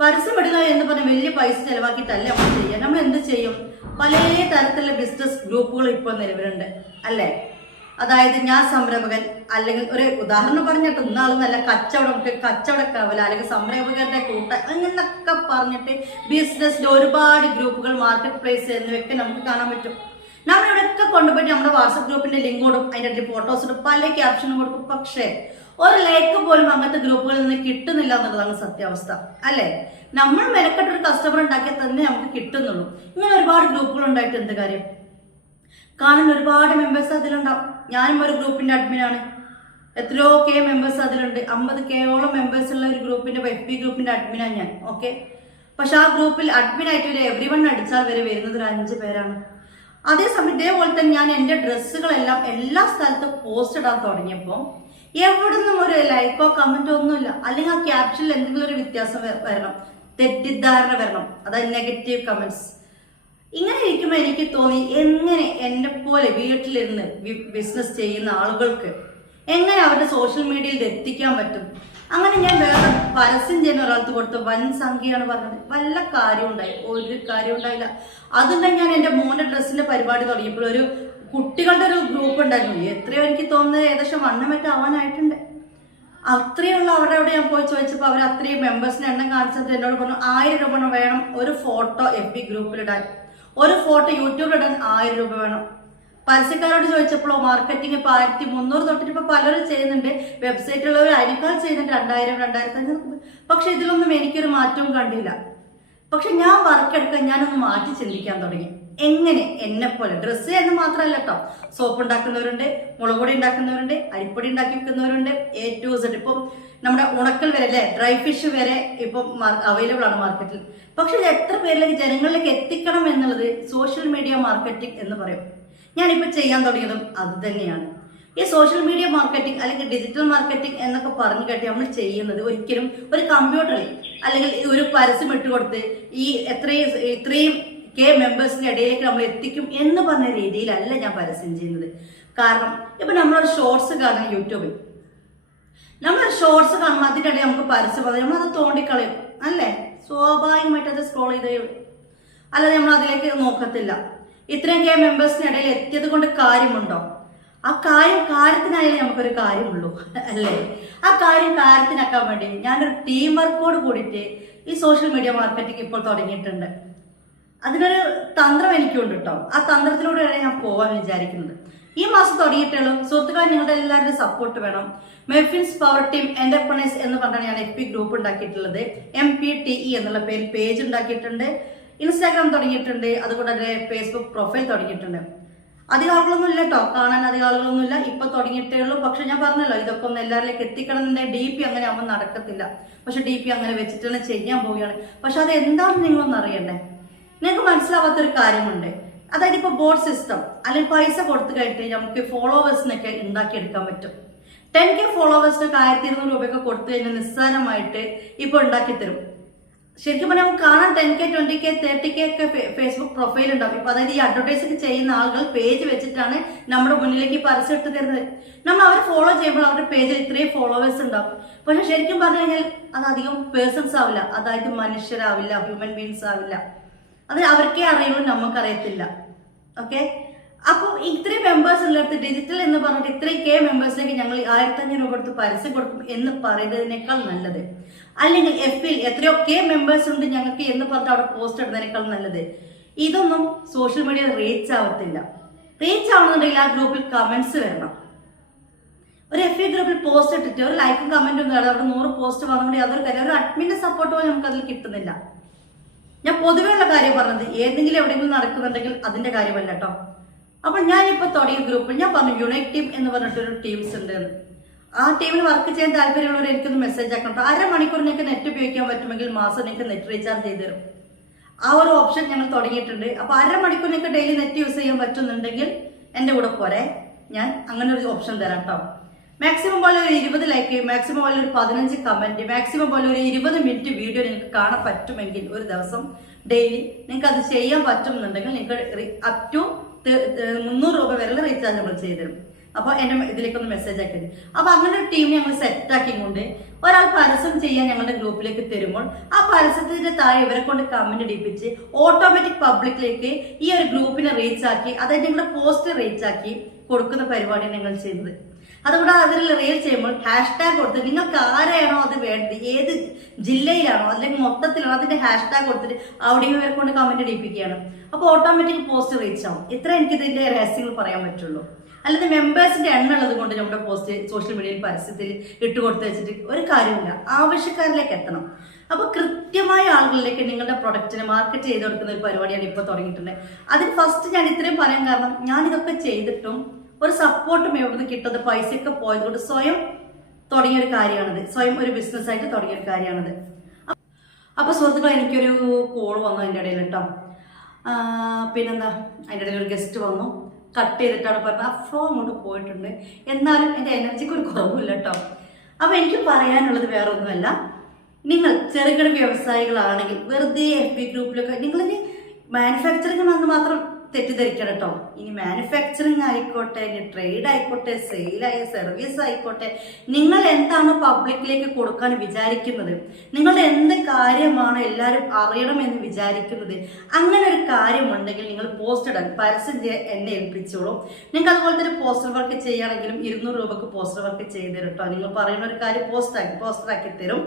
പരസ്യം ഇടുക എന്ന് പറഞ്ഞ വലിയ പൈസ ചെലവാക്കിയിട്ടല്ല നമ്മൾ ചെയ്യുക. നമ്മൾ എന്ത് ചെയ്യും? പല തരത്തിലുള്ള ബിസിനസ് ഗ്രൂപ്പുകൾ ഇപ്പോൾ നിലവിലുണ്ട്. അല്ലേ? അതായത് ഞാൻ സംരംഭകൻ അല്ലെങ്കിൽ ഒരു ഉദാഹരണം പറഞ്ഞിട്ട് ഇന്നാളെന്നല്ല നല്ല കച്ചവടം കച്ചവടക്കാവല അല്ലെങ്കിൽ സംരംഭകരുടെ കൂട്ട അങ്ങനെയൊക്കെ പറഞ്ഞിട്ട് ബിസിനസ്സിൽ ഒരുപാട് ഗ്രൂപ്പുകൾ മാർക്കറ്റ് പ്ലേസ് എന്നിവയൊക്കെ നമുക്ക് കാണാൻ പറ്റും. നമ്മൾ ഇവിടെയൊക്കെ കൊണ്ടുപോയിട്ട് നമ്മുടെ വാട്സപ്പ് ഗ്രൂപ്പിന്റെ ലിങ്ക് കൊടുക്കും. അതിന്റെ അടുത്ത് ഫോട്ടോസ് ഇടും. പല ക്യാപ്ഷനും കൊടുക്കും. പക്ഷേ ഒരു ലൈക്ക് പോലും അങ്ങനത്തെ ഗ്രൂപ്പുകളിൽ നിന്ന് കിട്ടുന്നില്ല എന്നുള്ളതാണ് സത്യാവസ്ഥ. അല്ലെ? നമ്മൾ മെനക്കെട്ട് ഒരു കസ്റ്റമർ ഉണ്ടാക്കിയാൽ തന്നെ നമുക്ക് കിട്ടുന്നുള്ളൂ. ഇങ്ങനെ ഒരുപാട് ഗ്രൂപ്പുകൾ ഉണ്ടായിട്ട് എന്ത് കാര്യം? കാണുന്ന ഒരുപാട് മെമ്പേഴ്സ് അതിലുണ്ടാവും. ഞാനും ഒരു ഗ്രൂപ്പിന്റെ അഡ്മിനാണ് എത്രയോ കെ മെമ്പേഴ്സ് അതിലുണ്ട്. അമ്പത് കെയോളം മെമ്പേഴ്സ് ഉള്ള ഒരു ഗ്രൂപ്പിന്റെ എഫ് പി ഗ്രൂപ്പിന്റെ അഡ്മിനാണ് ഞാൻ. ഓക്കെ പക്ഷെ ആ ഗ്രൂപ്പിൽ അഡ്മിനായിട്ട് ഒരു എവറി വൺ അടിച്ചാൽ വരെ വരുന്നത് ഒരു അഞ്ച് പേരാണ്. അതേസമയം ഇതേപോലെ തന്നെ ഞാൻ എന്റെ ഡ്രസ്സുകളെല്ലാം എല്ലാ സ്ഥലത്തും പോസ്റ്റ് ഇടാൻ തുടങ്ങിയപ്പോൾ എവിടുന്നും ഒരു ലൈക്കോ കമന്റോ ഒന്നുമില്ല. അല്ലെങ്കിൽ ആ ക്യാപ്ഷനിൽ എന്തെങ്കിലും ഒരു വ്യത്യാസം വരണം. തെറ്റിദ്ധാരണ വരണം. അതായത് നെഗറ്റീവ് കമന്റ്സ് ഇങ്ങനെ ഇരിക്കുമ്പോൾ എനിക്ക് തോന്നി എങ്ങനെ എന്നെ പോലെ വീട്ടിലിരുന്ന് ബിസിനസ് ചെയ്യുന്ന ആളുകൾക്ക് എങ്ങനെ അവരുടെ സോഷ്യൽ മീഡിയയിൽ എത്തിക്കാൻ പറ്റും? അങ്ങനെ ഞാൻ വേറെ പരസ്യം ചെയ്യുന്ന ഒരാൾക്ക് കൊടുത്ത വൻ സംഖ്യയാണ് പറഞ്ഞത്. വല്ല കാര്യം ഉണ്ടായി? ഒരു കാര്യം ഉണ്ടായില്ല. അതുണ്ടായി ഞാൻ എന്റെ മോന്റെ ഡ്രസ്സിന്റെ പരിപാടി തുടങ്ങിയപ്പോൾ ഒരു കുട്ടികളുടെ ഒരു ഗ്രൂപ്പ് ഉണ്ടായിരുന്നു. എത്രയോ എനിക്ക് തോന്നുന്നത് ഏകദേശം വണ്ണം മറ്റും ആവാനായിട്ടുണ്ട് അത്രയുള്ള അവിടെ അവിടെ ഞാൻ പോയി ചോദിച്ചപ്പോൾ അവർ അത്രയും മെമ്പേഴ്സിന് എണ്ണം കാണിച്ചത് എന്നോട് പറഞ്ഞു ആയിരം രൂപ വേണം ഒരു ഫോട്ടോ എഫ് ബി ഗ്രൂപ്പിലിടാൻ ഒരു ഫോട്ടോ യൂട്യൂബിലിടാൻ ആയിരം രൂപ വേണം. പരസ്യക്കാരോട് ചോദിച്ചപ്പോഴോ മാർക്കറ്റിംഗ് ഇപ്പൊ ആയിരത്തി മുന്നൂറ് തൊട്ടിട്ട് ഇപ്പൊ പലരും ചെയ്യുന്നുണ്ട്. വെബ്സൈറ്റുള്ളവർ അതിനേക്കാൾ ചെയ്യുന്നുണ്ട് രണ്ടായിരം രണ്ടായിരത്തി അഞ്ഞൂറ് പക്ഷെ ഇതിലൊന്നും എനിക്കൊരു മാറ്റവും കണ്ടില്ല. പക്ഷെ ഞാൻ വർക്ക് എടുക്കാൻ ഞാനൊന്ന് മാറ്റി ചിന്തിക്കാൻ തുടങ്ങി. എങ്ങനെ എന്നെ പോലെ ഡ്രസ്സ് എന്ന് മാത്രമല്ല കേട്ടോ സോപ്പ് ഉണ്ടാക്കുന്നവരുണ്ട് മുളക് പൊടി ഉണ്ടാക്കുന്നവരുണ്ട് അരിപ്പൊടി ഉണ്ടാക്കി വെക്കുന്നവരുണ്ട് എ ടു സെഡ് ഇപ്പം നമ്മുടെ ഉണക്കൽ വരെ അല്ലേ? ഡ്രൈ ഫിഷ് വരെ ഇപ്പം അവൈലബിൾ ആണ് മാർക്കറ്റിൽ പക്ഷെ എത്ര പേരിലേക്ക് ജനങ്ങളിലേക്ക് എത്തിക്കണം എന്നുള്ളത് സോഷ്യൽ മീഡിയ മാർക്കറ്റിംഗ് എന്ന് പറയും. ഞാനിപ്പോൾ ചെയ്യാൻ തുടങ്ങിയതും അത് തന്നെയാണ്. ഈ സോഷ്യൽ മീഡിയ മാർക്കറ്റിംഗ് അല്ലെങ്കിൽ ഡിജിറ്റൽ മാർക്കറ്റിംഗ് എന്നൊക്കെ പറഞ്ഞു കേട്ടി നമ്മൾ ചെയ്യുന്നത് ഒരിക്കലും ഒരു കമ്പ്യൂട്ടറിൽ അല്ലെങ്കിൽ ഒരു പരസ്യം ഇട്ടുകൊടുത്ത് ഈ എത്രയും ഇത്രയും കെ മെമ്പേഴ്സിന്റെ ഇടയിലേക്ക് നമ്മൾ എത്തിക്കും എന്ന് പറഞ്ഞ രീതിയിലല്ല ഞാൻ പരസ്യം ചെയ്യുന്നത്. കാരണം ഇപ്പൊ നമ്മളൊരു ഷോർട്സ് കാണുന്ന യൂട്യൂബിൽ നമ്മൾ ഷോർട്സ് കാണുമ്പോൾ അതിന്റെ ഇടയിൽ നമുക്ക് പരസ്യം പറയും നമ്മളത് തോണ്ടിക്കളയും അല്ലേ? സ്വാഭാവികമായിട്ട് അത് സ്ക്രോൾ ചെയ്ത് അല്ലാതെ നമ്മൾ അതിലേക്ക് നോക്കത്തില്ല. ഇത്രയും കെ മെമ്പേഴ്സിന് ഇടയിൽ എത്തിയത് കൊണ്ട് കാര്യമുണ്ടോ? ആ കാര്യം കാര്യത്തിനായാലേ നമുക്കൊരു കാര്യമുള്ളൂ അല്ലേ? ആ കാര്യം കാര്യത്തിനാക്കാൻ വേണ്ടി ഞാനൊരു ടീം വർക്കോട് കൂടിയിട്ട് ഈ സോഷ്യൽ മീഡിയ മാർക്കറ്റിംഗ് ഇപ്പോൾ തുടങ്ങിയിട്ടുണ്ട്. അതിനൊരു തന്ത്രം എനിക്കുണ്ട് കേട്ടോ ആ തന്ത്രത്തിലൂടെയാണ് ഞാൻ പോവാൻ വിചാരിക്കുന്നത്. ഈ മാസം തുടങ്ങിയിട്ടുള്ളൂ. സുഹൃത്തുക്കളെ നിങ്ങളുടെ എല്ലാവരുടെയും സപ്പോർട്ട് വേണം. മെഫിൻസ് പവർ ടീം എന്റർപ്രണേഴ്സ് എന്ന് പറഞ്ഞാണ് ഞാൻ എഫ് പി ഗ്രൂപ്പ് ഉണ്ടാക്കിയിട്ടുള്ളത്. എം പി ടി ഇ എന്നുള്ള പേരിൽ പേജ് ഉണ്ടാക്കിയിട്ടുണ്ട്. ഇൻസ്റ്റാഗ്രാം തുടങ്ങിയിട്ടുണ്ട് അതുകൂടാതെ ഫേസ്ബുക്ക് പ്രൊഫൈൽ തുടങ്ങിയിട്ടുണ്ട്. അധികം ആളുകളൊന്നും ഇല്ല കേട്ടോ കാണാൻ അധികം ആളുകളൊന്നും ഇല്ല ഇപ്പൊ തുടങ്ങിയിട്ടേ ഉള്ളൂ. പക്ഷെ ഞാൻ പറഞ്ഞല്ലോ ഇതൊക്കെ ഒന്ന് എല്ലാവരിലേക്ക് എത്തിക്കണം എന്നുണ്ടെങ്കിൽ ഡി പി അങ്ങനെ ആവുമ്പോൾ നടക്കത്തില്ല. പക്ഷെ ഡി പി അങ്ങനെ വെച്ചിട്ടാണ് ചെയ്യാൻ പോവുകയാണ്. പക്ഷെ അത് എന്താണെന്ന് നിങ്ങളൊന്ന് അറിയണ്ടേ? നിങ്ങൾക്ക് മനസ്സിലാവാത്തൊരു കാര്യമുണ്ട്. അതായത് ഇപ്പൊ ബോർഡ് സിസ്റ്റം അല്ലെങ്കിൽ പൈസ കൊടുത്തു കഴിഞ്ഞിട്ട് നമുക്ക് ഫോളോവേഴ്സിനൊക്കെ ഉണ്ടാക്കിയെടുക്കാൻ പറ്റും. ടെൻ കെ ഫോളോവേഴ്സിനൊക്കെ ആയിരത്തി ഇരുന്നൂറ് രൂപയൊക്കെ കൊടുത്തു കഴിഞ്ഞാൽ നിസ്സാരമായിട്ട് ഇപ്പൊ ഉണ്ടാക്കി തരും ശരിക്കും പറഞ്ഞാൽ നമുക്ക് കാണാൻ ten K twenty K thirty K ഒക്കെ ഫേസ്ബുക്ക് പ്രൊഫൈൽ ഉണ്ടാവും. ഇപ്പൊ അതായത് ഈ അഡ്വർടൈസിംഗ് ചെയ്യുന്ന ആളുകൾ പേജ് വെച്ചിട്ടാണ് നമ്മുടെ മുന്നിലേക്ക് പരസ്യം ഇട്ട് തരുന്നത്. നമ്മൾ അവരെ ഫോളോ ചെയ്യുമ്പോൾ അവരുടെ പേജിൽ ഇത്രയും ഫോളോവേഴ്സ് ഉണ്ടാവും. പക്ഷെ ശരിക്കും പറഞ്ഞു കഴിഞ്ഞാൽ അത് അധികം പേഴ്സൺസ് ആവില്ല. അതായത് മനുഷ്യരാവില്ല ഹ്യൂമൻ ബീങ്സ് ആവില്ല. അത് അവർക്കേ അറിയുള്ളൂ നമുക്കറിയത്തില്ല. ഓക്കെ അപ്പോൾ ഇത്രയും മെമ്പേഴ്സ് ഉള്ളിടത്ത് ഡിജിറ്റൽ എന്ന് പറഞ്ഞിട്ട് ഇത്രയും കെ മെമ്പേഴ്സിലേക്ക് ഞങ്ങൾ ആയിരത്തഞ്ഞൂറ് രൂപ കൊടുത്ത് പരസ്യം കൊടുക്കും എന്ന് പറയുന്നതിനേക്കാൾ നല്ലത്. അല്ലെങ്കിൽ എഫിൽ എത്രയോ കെ മെമ്പേഴ്സ് ഉണ്ട് ഞങ്ങൾക്ക് എന്ന് പറഞ്ഞിട്ട് അവിടെ പോസ്റ്റ് ഇടുന്നതിനേക്കാൾ നല്ലത്. ഇതൊന്നും സോഷ്യൽ മീഡിയ റീച്ച് ആവത്തില്ല. റീച്ച് ആവണമെന്നുണ്ടെങ്കിൽ ആ ഗ്രൂപ്പിൽ കമന്റ്സ് വരണം. ഒരു എഫ് ഇ ഗ്രൂപ്പിൽ പോസ്റ്റ് ഇട്ടിട്ട് ഒരു ലൈക്കും കമന്റും കാണാം അവിടെ നൂറ് പോസ്റ്റ് വന്നുകൊണ്ട് അതൊരു കാര്യം. ഒരു അഡ്മിന്റെ സപ്പോർട്ട് പോലും നമുക്ക് അതിൽ കിട്ടുന്നില്ല. ഞാൻ പൊതുവെയുള്ള കാര്യം പറഞ്ഞത് ഏതെങ്കിലും എവിടെയെങ്കിലും നടക്കുന്നുണ്ടെങ്കിൽ അതിന്റെ കാര്യമല്ല കേട്ടോ. അപ്പൊ ഞാൻ ഇപ്പൊ തുടങ്ങിയ ഗ്രൂപ്പിൽ ഞാൻ പറഞ്ഞു യുണൈറ്റ് ടീം എന്ന് പറഞ്ഞിട്ടൊരു ടീംസ് ഉണ്ട്. ആ ടീമിൽ വർക്ക് ചെയ്യാൻ താല്പര്യമുള്ളവർ എനിക്കൊന്ന് മെസ്സേജ് ആക്കണം കേട്ടോ അരമണിക്കൂർ നിങ്ങൾക്ക് നെറ്റ് ഉപയോഗിക്കാൻ പറ്റുമെങ്കിൽ മാസം നിങ്ങൾക്ക് നെറ്റ് റീചാർജ് ചെയ്ത് തരും. ആ ഒരു ഓപ്ഷൻ ഞങ്ങൾ തുടങ്ങിയിട്ടുണ്ട്. അപ്പൊ അരമണിക്കൂർ നിങ്ങൾക്ക് ഡെയിലി നെറ്റ് യൂസ് ചെയ്യാൻ പറ്റുന്നുണ്ടെങ്കിൽ എന്റെ കൂടെ പോരെ. ഞാൻ അങ്ങനെ ഒരു ഓപ്ഷൻ തരാം കേട്ടോ മാക്സിമം പോലെ ഒരു ഇരുപത് ലൈക്ക് മാക്സിമം പോലെ ഒരു പതിനഞ്ച് കമന്റ് മാക്സിമം പോലെ ഒരു ഇരുപത് മിനിറ്റ് വീഡിയോ നിങ്ങൾക്ക് കാണാൻ പറ്റുമെങ്കിൽ ഒരു ദിവസം ഡെയിലി നിങ്ങൾക്ക് അത് ചെയ്യാൻ പറ്റുന്നുണ്ടെങ്കിൽ നിങ്ങൾക്ക് അപ് ടു മുന്നൂറ് രൂപ വരെയുള്ള റീചാർജ് നമ്മൾ ചെയ്തുതരും അപ്പോൾ എന്റെ ഇതിലേക്കൊന്ന് മെസ്സേജ് ആക്കിയത് അപ്പൊ അങ്ങനെ ഒരു ടീം ഞങ്ങൾ സെറ്റ് ആക്കിക്കൊണ്ട് ഒരാൾ പരസ്യം ചെയ്യാൻ ഞങ്ങളുടെ ഗ്രൂപ്പിലേക്ക് തരുമ്പോൾ ആ പരസ്യത്തിന്റെ താഴെ ഇവരെ കൊണ്ട് കമന്റ് ഇടിപ്പിച്ച് ഓട്ടോമാറ്റിക് പബ്ലിക്കിലേക്ക് ഈ ഒരു ഗ്രൂപ്പിനെ റീച്ച് ആക്കി അതായത് ഞങ്ങളുടെ പോസ്റ്റ് റീച്ച് ആക്കി കൊടുക്കുന്ന പരിപാടിയാണ് ഞങ്ങൾ ചെയ്തത് അതുകൂടാതെ അതിൽ റീൽ ചെയ്യുമ്പോൾ ഹാഷ് ടാഗ് കൊടുത്ത് നിങ്ങൾക്ക് ആരെയാണോ അത് വേണ്ടത് ഏത് ജില്ലയിലാണോ അല്ലെങ്കിൽ മൊത്തത്തിലാണോ അതിന്റെ ഹാഷ് ടാഗ് കൊടുത്തിട്ട് അവിടെയും ഇവരെ കൊണ്ട് കമന്റ് ഇടിപ്പിക്കുകയാണ്. അപ്പോൾ ഓട്ടോമാറ്റിക് പോസ്റ്റ് റീച്ച് ആവും. ഇത്ര എനിക്ക് ഇതിന്റെ രഹസ്യങ്ങൾ പറയാൻ പറ്റുള്ളൂ. അല്ലാതെ മെമ്പേഴ്സിന്റെ എണ്ണം ഉള്ളത് കൊണ്ട് നമ്മുടെ പോസ്റ്റ് സോഷ്യൽ മീഡിയയിൽ പരസ്യത്തിൽ ഇട്ട് കൊടുത്ത് വെച്ചിട്ട് ഒരു കാര്യമില്ല ആവശ്യക്കാരിലേക്ക് എത്തണം. അപ്പൊ കൃത്യമായ ആളുകളിലേക്ക് നിങ്ങളുടെ പ്രൊഡക്റ്റിനെ മാർക്കറ്റ് ചെയ്ത് കൊടുക്കുന്ന ഒരു പരിപാടിയാണ് ഇപ്പോൾ തുടങ്ങിയിട്ടുണ്ട് അതിന് ഫസ്റ്റ് ഞാൻ ഇത്രയും പറയാൻ കാരണം ഞാൻ ഇതൊക്കെ ചെയ്തിട്ടും ഒരു സപ്പോർട്ടും എവിടുന്ന് കിട്ടുന്നത് പൈസയൊക്കെ പോയതുകൊണ്ട് സ്വയം തുടങ്ങിയ ഒരു കാര്യമാണിത്. സ്വയം ഒരു ബിസിനസ് ആയിട്ട് തുടങ്ങിയ ഒരു കാര്യമാണിത്. അപ്പൊ സുഹൃത്തുക്കളെ എനിക്കൊരു കോൾ വന്നു അതിന്റെ ഇടയിൽ കേട്ടോ. പിന്നെന്താ? അതിന്റെ ഇടയിൽ ഒരു ഗസ്റ്റ് വന്നു. കട്ട് ചെയ്തിട്ടാണ് പറഞ്ഞത്. ആ ഫ്ലോ അങ്ങോട്ട് പോയിട്ടുണ്ട്. എന്നാലും എന്റെ എനർജിക്ക് ഒരു കുറവില്ല കേട്ടോ അപ്പം എനിക്ക് പറയാനുള്ളത് വേറെ ഒന്നുമല്ല നിങ്ങൾ ചെറുകിട വ്യവസായികളാണെങ്കിൽ വെറുതെ എഫ് ബി ഗ്രൂപ്പിലൊക്കെ നിങ്ങളിനി മാനുഫാക്ചറിംഗ് വന്ന് മാത്രം തെറ്റിദ്ധരിക്കണം കേട്ടോ ഇനി മാനുഫാക്ചറിങ് ആയിക്കോട്ടെ ഇനി ട്രേഡ് ആയിക്കോട്ടെ സെയിലായ സർവീസ് ആയിക്കോട്ടെ നിങ്ങൾ എന്താണ് പബ്ലിക്കിലേക്ക് കൊടുക്കാൻ വിചാരിക്കുന്നത്? നിങ്ങളുടെ എന്ത് കാര്യമാണ് എല്ലാവരും അറിയണമെന്ന് വിചാരിക്കുന്നത്? അങ്ങനെ ഒരു കാര്യമുണ്ടെങ്കിൽ നിങ്ങൾ പോസ്റ്റ് ഇടാൻ പരസ്യം എന്നെ ഏൽപ്പിച്ചോളൂ. നിങ്ങൾ അതുപോലെ തന്നെ പോസ്റ്റർ വർക്ക് ചെയ്യുകയാണെങ്കിലും ഇരുന്നൂറ് രൂപക്ക് പോസ്റ്റർ വർക്ക് ചെയ്ത് തരും കേട്ടോ നിങ്ങൾ പറയുന്ന ഒരു കാര്യം പോസ്റ്റാക്കി പോസ്റ്ററാക്കി തരും.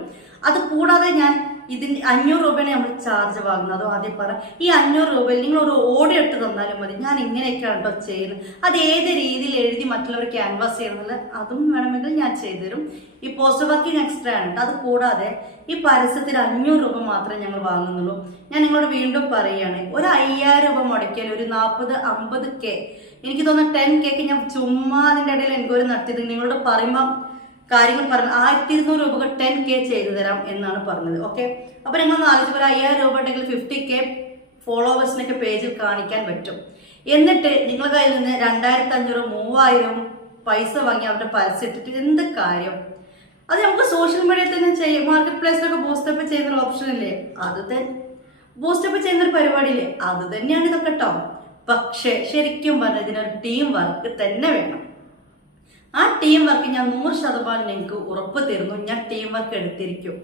അത് കൂടാതെ ഞാൻ ഇതിന് അഞ്ഞൂറ് രൂപയാണ് നമ്മൾ ചാർജ് വാങ്ങുന്നത്. അതോ ആദ്യം പറ ഈ അഞ്ഞൂറ് രൂപയിൽ നിങ്ങൾ ഒരു ഓടി ഇട്ട് തന്നാലും മതി. ഞാൻ ഇങ്ങനെയൊക്കെയാണ് കേട്ടോ ചെയ്യുന്നത്. അത് ഏത് രീതിയിൽ എഴുതി മറ്റുള്ളവർ ക്യാൻവാസ് ചെയ്യുന്നത് അതും വേണമെങ്കിൽ ഞാൻ ചെയ്തുതരും ഈ പോസ്റ്റർ വർക്കിംഗ് എക്സ്ട്രാ ആണ് കേട്ടോ അത് കൂടാതെ ഈ പരസ്യത്തിന് അഞ്ഞൂറ് രൂപ മാത്രമേ ഞങ്ങൾ വാങ്ങുന്നുള്ളൂ. ഞാൻ നിങ്ങളോട് വീണ്ടും പറയുകയാണ് ഒരു അയ്യായിരം രൂപ മുടക്കിയാൽ ഒരു നാൽപ്പത് അമ്പത് കെ എനിക്ക് തോന്നുന്നു ടെൻ കെക്ക് ഞാൻ ചുമ്മാ അതിന്റെ ഇടയിൽ എനിക്കൊരു നടത്തിയത്. നിങ്ങളോട് പറയുമ്പോൾ കാര്യങ്ങൾ പറഞ്ഞു ആയിരത്തി ഇരുന്നൂറ് രൂപ ടെൻ കെ ചെയ്തു തരാം എന്നാണ് പറഞ്ഞത്. ഓക്കെ അപ്പൊ നിങ്ങൾ ആലോചിച്ച് ഒരു അയ്യായിരം രൂപ ഉണ്ടെങ്കിൽ ഫിഫ്റ്റി കെ ഫോളോവേഴ്സിനൊക്കെ പേജിൽ കാണിക്കാൻ പറ്റും. എന്നിട്ട് നിങ്ങളുടെ കയ്യിൽ നിന്ന് രണ്ടായിരത്തി അഞ്ഞൂറ് മൂവായിരം പൈസ വാങ്ങി അവരുടെ പരസ്യം ഇട്ടിട്ട് എന്ത് കാര്യം? അത് നമുക്ക് സോഷ്യൽ മീഡിയയിൽ തന്നെ ചെയ്യും. മാർക്കറ്റ് പ്ലേസിലൊക്കെ ബൂസ്റ്റപ്പ് ചെയ്യുന്ന ഒരു ഓപ്ഷൻ ഇല്ലേ? അത് തന്നെ. ബൂസ്റ്റപ്പ് ചെയ്യുന്ന ഒരു പരിപാടിയില്ലേ അത് തന്നെയാണ് ഇതൊക്കെ കേട്ടോ പക്ഷേ ശരിക്കും പറഞ്ഞാൽ ഇതിനൊരു ടീം വർക്ക് തന്നെ വേണം. ആ ടീം വർക്ക് ഞാൻ നൂറ് ശതമാനം നിങ്ങൾക്ക് ഉറപ്പ് തരുന്നു. ഞാൻ ടീം വർക്ക് എടുത്തിരിക്കും.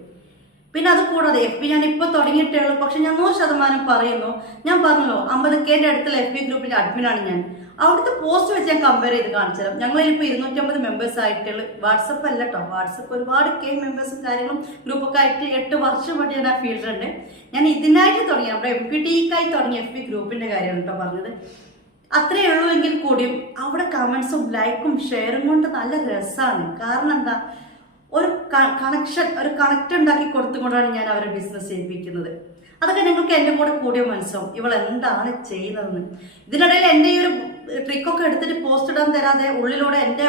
പിന്നെ അത് കൂടാതെ എഫ് പി ഞാൻ ഇപ്പൊ തുടങ്ങിയിട്ടേ ഉള്ളൂ പക്ഷെ ഞാൻ നൂറ് ശതമാനം പറയുന്നു. ഞാൻ പറഞ്ഞല്ലോ അമ്പത് കെന്റെ അടുത്തുള്ള എഫ് പി ഗ്രൂപ്പിന്റെ അഡ്മിനാണ് ഞാൻ. അവിടുത്തെ പോസ്റ്റ് വെച്ച് ഞാൻ കമ്പയർ ചെയ്ത് കാണിച്ചു തരാം. ഞങ്ങളിൽ ഇപ്പോൾ ഇരുന്നൂറ്റമ്പത് മെമ്പേഴ്സ് ആയിട്ടുള്ള വാട്സപ്പ് അല്ല കേട്ടോ വാട്സപ്പ് ഒരുപാട് കെ മെമ്പേഴ്സും കാര്യങ്ങളും ഗ്രൂപ്പൊക്കെ ആയിട്ട് എട്ട് വർഷമായിട്ട് ഞാൻ ആ ഫീൽഡിലുണ്ട് ഞാൻ ഇതിനായിട്ട് തുടങ്ങി. നമ്മുടെ എം പി ടിക്കായി തുടങ്ങിയ എഫ് പി ഗ്രൂപ്പിന്റെ കാര്യമാണ് കേട്ടോ പറഞ്ഞത്. അത്രയേ ഉള്ളൂ എങ്കിൽ കൂടിയും അവിടെ കമൻസും ലൈക്കും ഷെയറും കൊണ്ട് നല്ല രസമാണ് കാരണം എന്താ? ഒരു കണക്ഷൻ ഒരു കണക്ട് ഉണ്ടാക്കി കൊടുത്തുകൊണ്ടാണ് ഞാൻ അവരെ ബിസിനസ് ചെയ്യിപ്പിക്കുന്നത് അതൊക്കെ നിങ്ങൾക്ക് എന്റെ കൂടെ കൂടിയ മനസ്സിലാവും ഇവൾ എന്താണ് ചെയ്യുന്നതെന്ന്. ഇതിനിടയിൽ എന്റെ ഈ ഒരു ട്രിക്കൊക്കെ എടുത്തിട്ട് പോസ്റ്റ് ഇടാൻ തരാതെ ഉള്ളിലൂടെ എന്റെ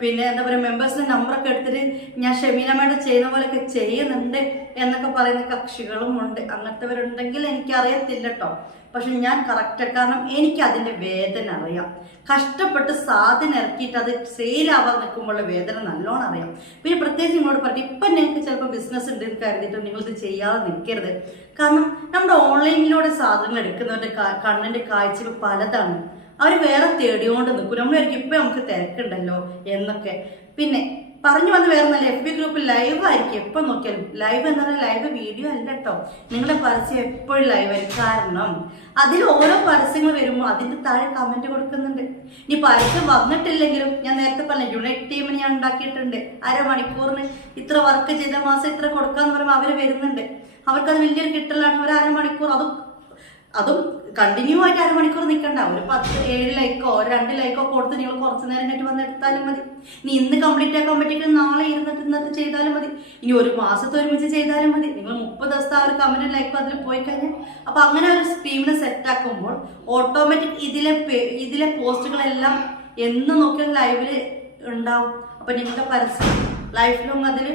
പിന്നെ എന്താ പറയുക മെമ്പേഴ്സിന്റെ നമ്പറൊക്കെ എടുത്തിട്ട് ഞാൻ ഷെമീന മേഡം ചെയ്യുന്ന പോലെയൊക്കെ ചെയ്യുന്നുണ്ട് എന്നൊക്കെ പറയുന്ന കക്ഷികളും ഉണ്ട്. അങ്ങനത്തെവരുണ്ടെങ്കിൽ എനിക്കറിയത്തില്ല കേട്ടോ പക്ഷെ ഞാൻ കറക്റ്റ് കാരണം എനിക്ക് അതിന്റെ വേദന അറിയാം. കഷ്ടപ്പെട്ട് സാധനം ഇറക്കിയിട്ട് അത് സെയിലാവാൻ നിൽക്കുമ്പോഴുള്ള വേദന നല്ലോണം അറിയാം. പിന്നെ പ്രത്യേകിച്ച് നിങ്ങളോട് പറഞ്ഞു ഇപ്പം നിങ്ങൾക്ക് ചിലപ്പോൾ ബിസിനസ് ഉണ്ട് എന്ന് കരുതിയിട്ട് നിങ്ങളിത് ചെയ്യാതെ നിൽക്കരുത്. കാരണം നമ്മുടെ ഓൺലൈനിലൂടെ സാധനങ്ങൾ എടുക്കുന്നവരുടെ കണ്ണിന്റെ കാഴ്ചകൾ പലതാണ്. അവർ വേറെ തേടിയോണ്ട് നിൽക്കും. നമ്മളായിരിക്കും ഇപ്പം നമുക്ക് തിരക്കുണ്ടല്ലോ എന്നൊക്കെ. പിന്നെ പറഞ്ഞു വന്ന് വേറെ നല്ല എഫ് ബി ഗ്രൂപ്പ് ലൈവ് ആയിരിക്കും. എപ്പോൾ നോക്കിയാലും ലൈവ് എന്ന് പറഞ്ഞാൽ ലൈവ് വീഡിയോ അല്ല കേട്ടോ നിങ്ങളുടെ പരസ്യം എപ്പോഴും ലൈവ് ആയിരിക്കും. കാരണം അതിൽ ഓരോ പരസ്യങ്ങൾ വരുമ്പോൾ അതിന്റെ താഴെ കമന്റ് കൊടുക്കുന്നുണ്ട്. ഇനി പരസ്യം വന്നിട്ടില്ലെങ്കിലും ഞാൻ നേരത്തെ പറഞ്ഞ യുണൈറ്റ് ടീമിന് ഞാൻ ഉണ്ടാക്കിയിട്ടുണ്ട്. അരമണിക്കൂറിന് ഇത്ര വർക്ക് ചെയ്ത മാസം ഇത്ര കൊടുക്കാന്ന് പറയുമ്പോൾ അവർ വരുന്നുണ്ട്. അവർക്കത് വലിയൊരു കിട്ടലാണ്. ഒരു അരമണിക്കൂർ അതും അതും കണ്ടിന്യൂ ആയിട്ട് അരമണിക്കൂർ നിൽക്കണ്ട ഒരു പത്ത് ഏഴ് ലൈക്കോ രണ്ട് ലൈക്കോ കൊടുത്ത് നിങ്ങൾ കുറച്ച് നേരം കഴിഞ്ഞിട്ട് വന്നെടുത്താലും മതി. ഇനി ഇന്ന് കംപ്ലീറ്റ് ആക്കാൻ പറ്റിയെങ്കിൽ നാളെ ഇരുന്നിട്ട് ഇന്നത്തെ ചെയ്താലും മതി. ഇനി ഒരു മാസത്തെ ഒരുമിച്ച് ചെയ്താലും മതി. നിങ്ങൾ മുപ്പത് ദിവസത്തെ ആ ഒരു കമന്റ് ലൈക്കോ അതിൽ പോയി കഴിഞ്ഞാൽ അപ്പോൾ അങ്ങനെ ഒരു സ്കീമിനെ സെറ്റ് ആക്കുമ്പോൾ ഓട്ടോമാറ്റിക് ഇതിലെ ഇതിലെ പോസ്റ്റുകളെല്ലാം എന്ന് നോക്കിയാൽ ലൈവിൽ ഉണ്ടാവും. അപ്പൊ നിങ്ങളുടെ പരസ്യം ലൈഫ് ലോങ് അതിൽ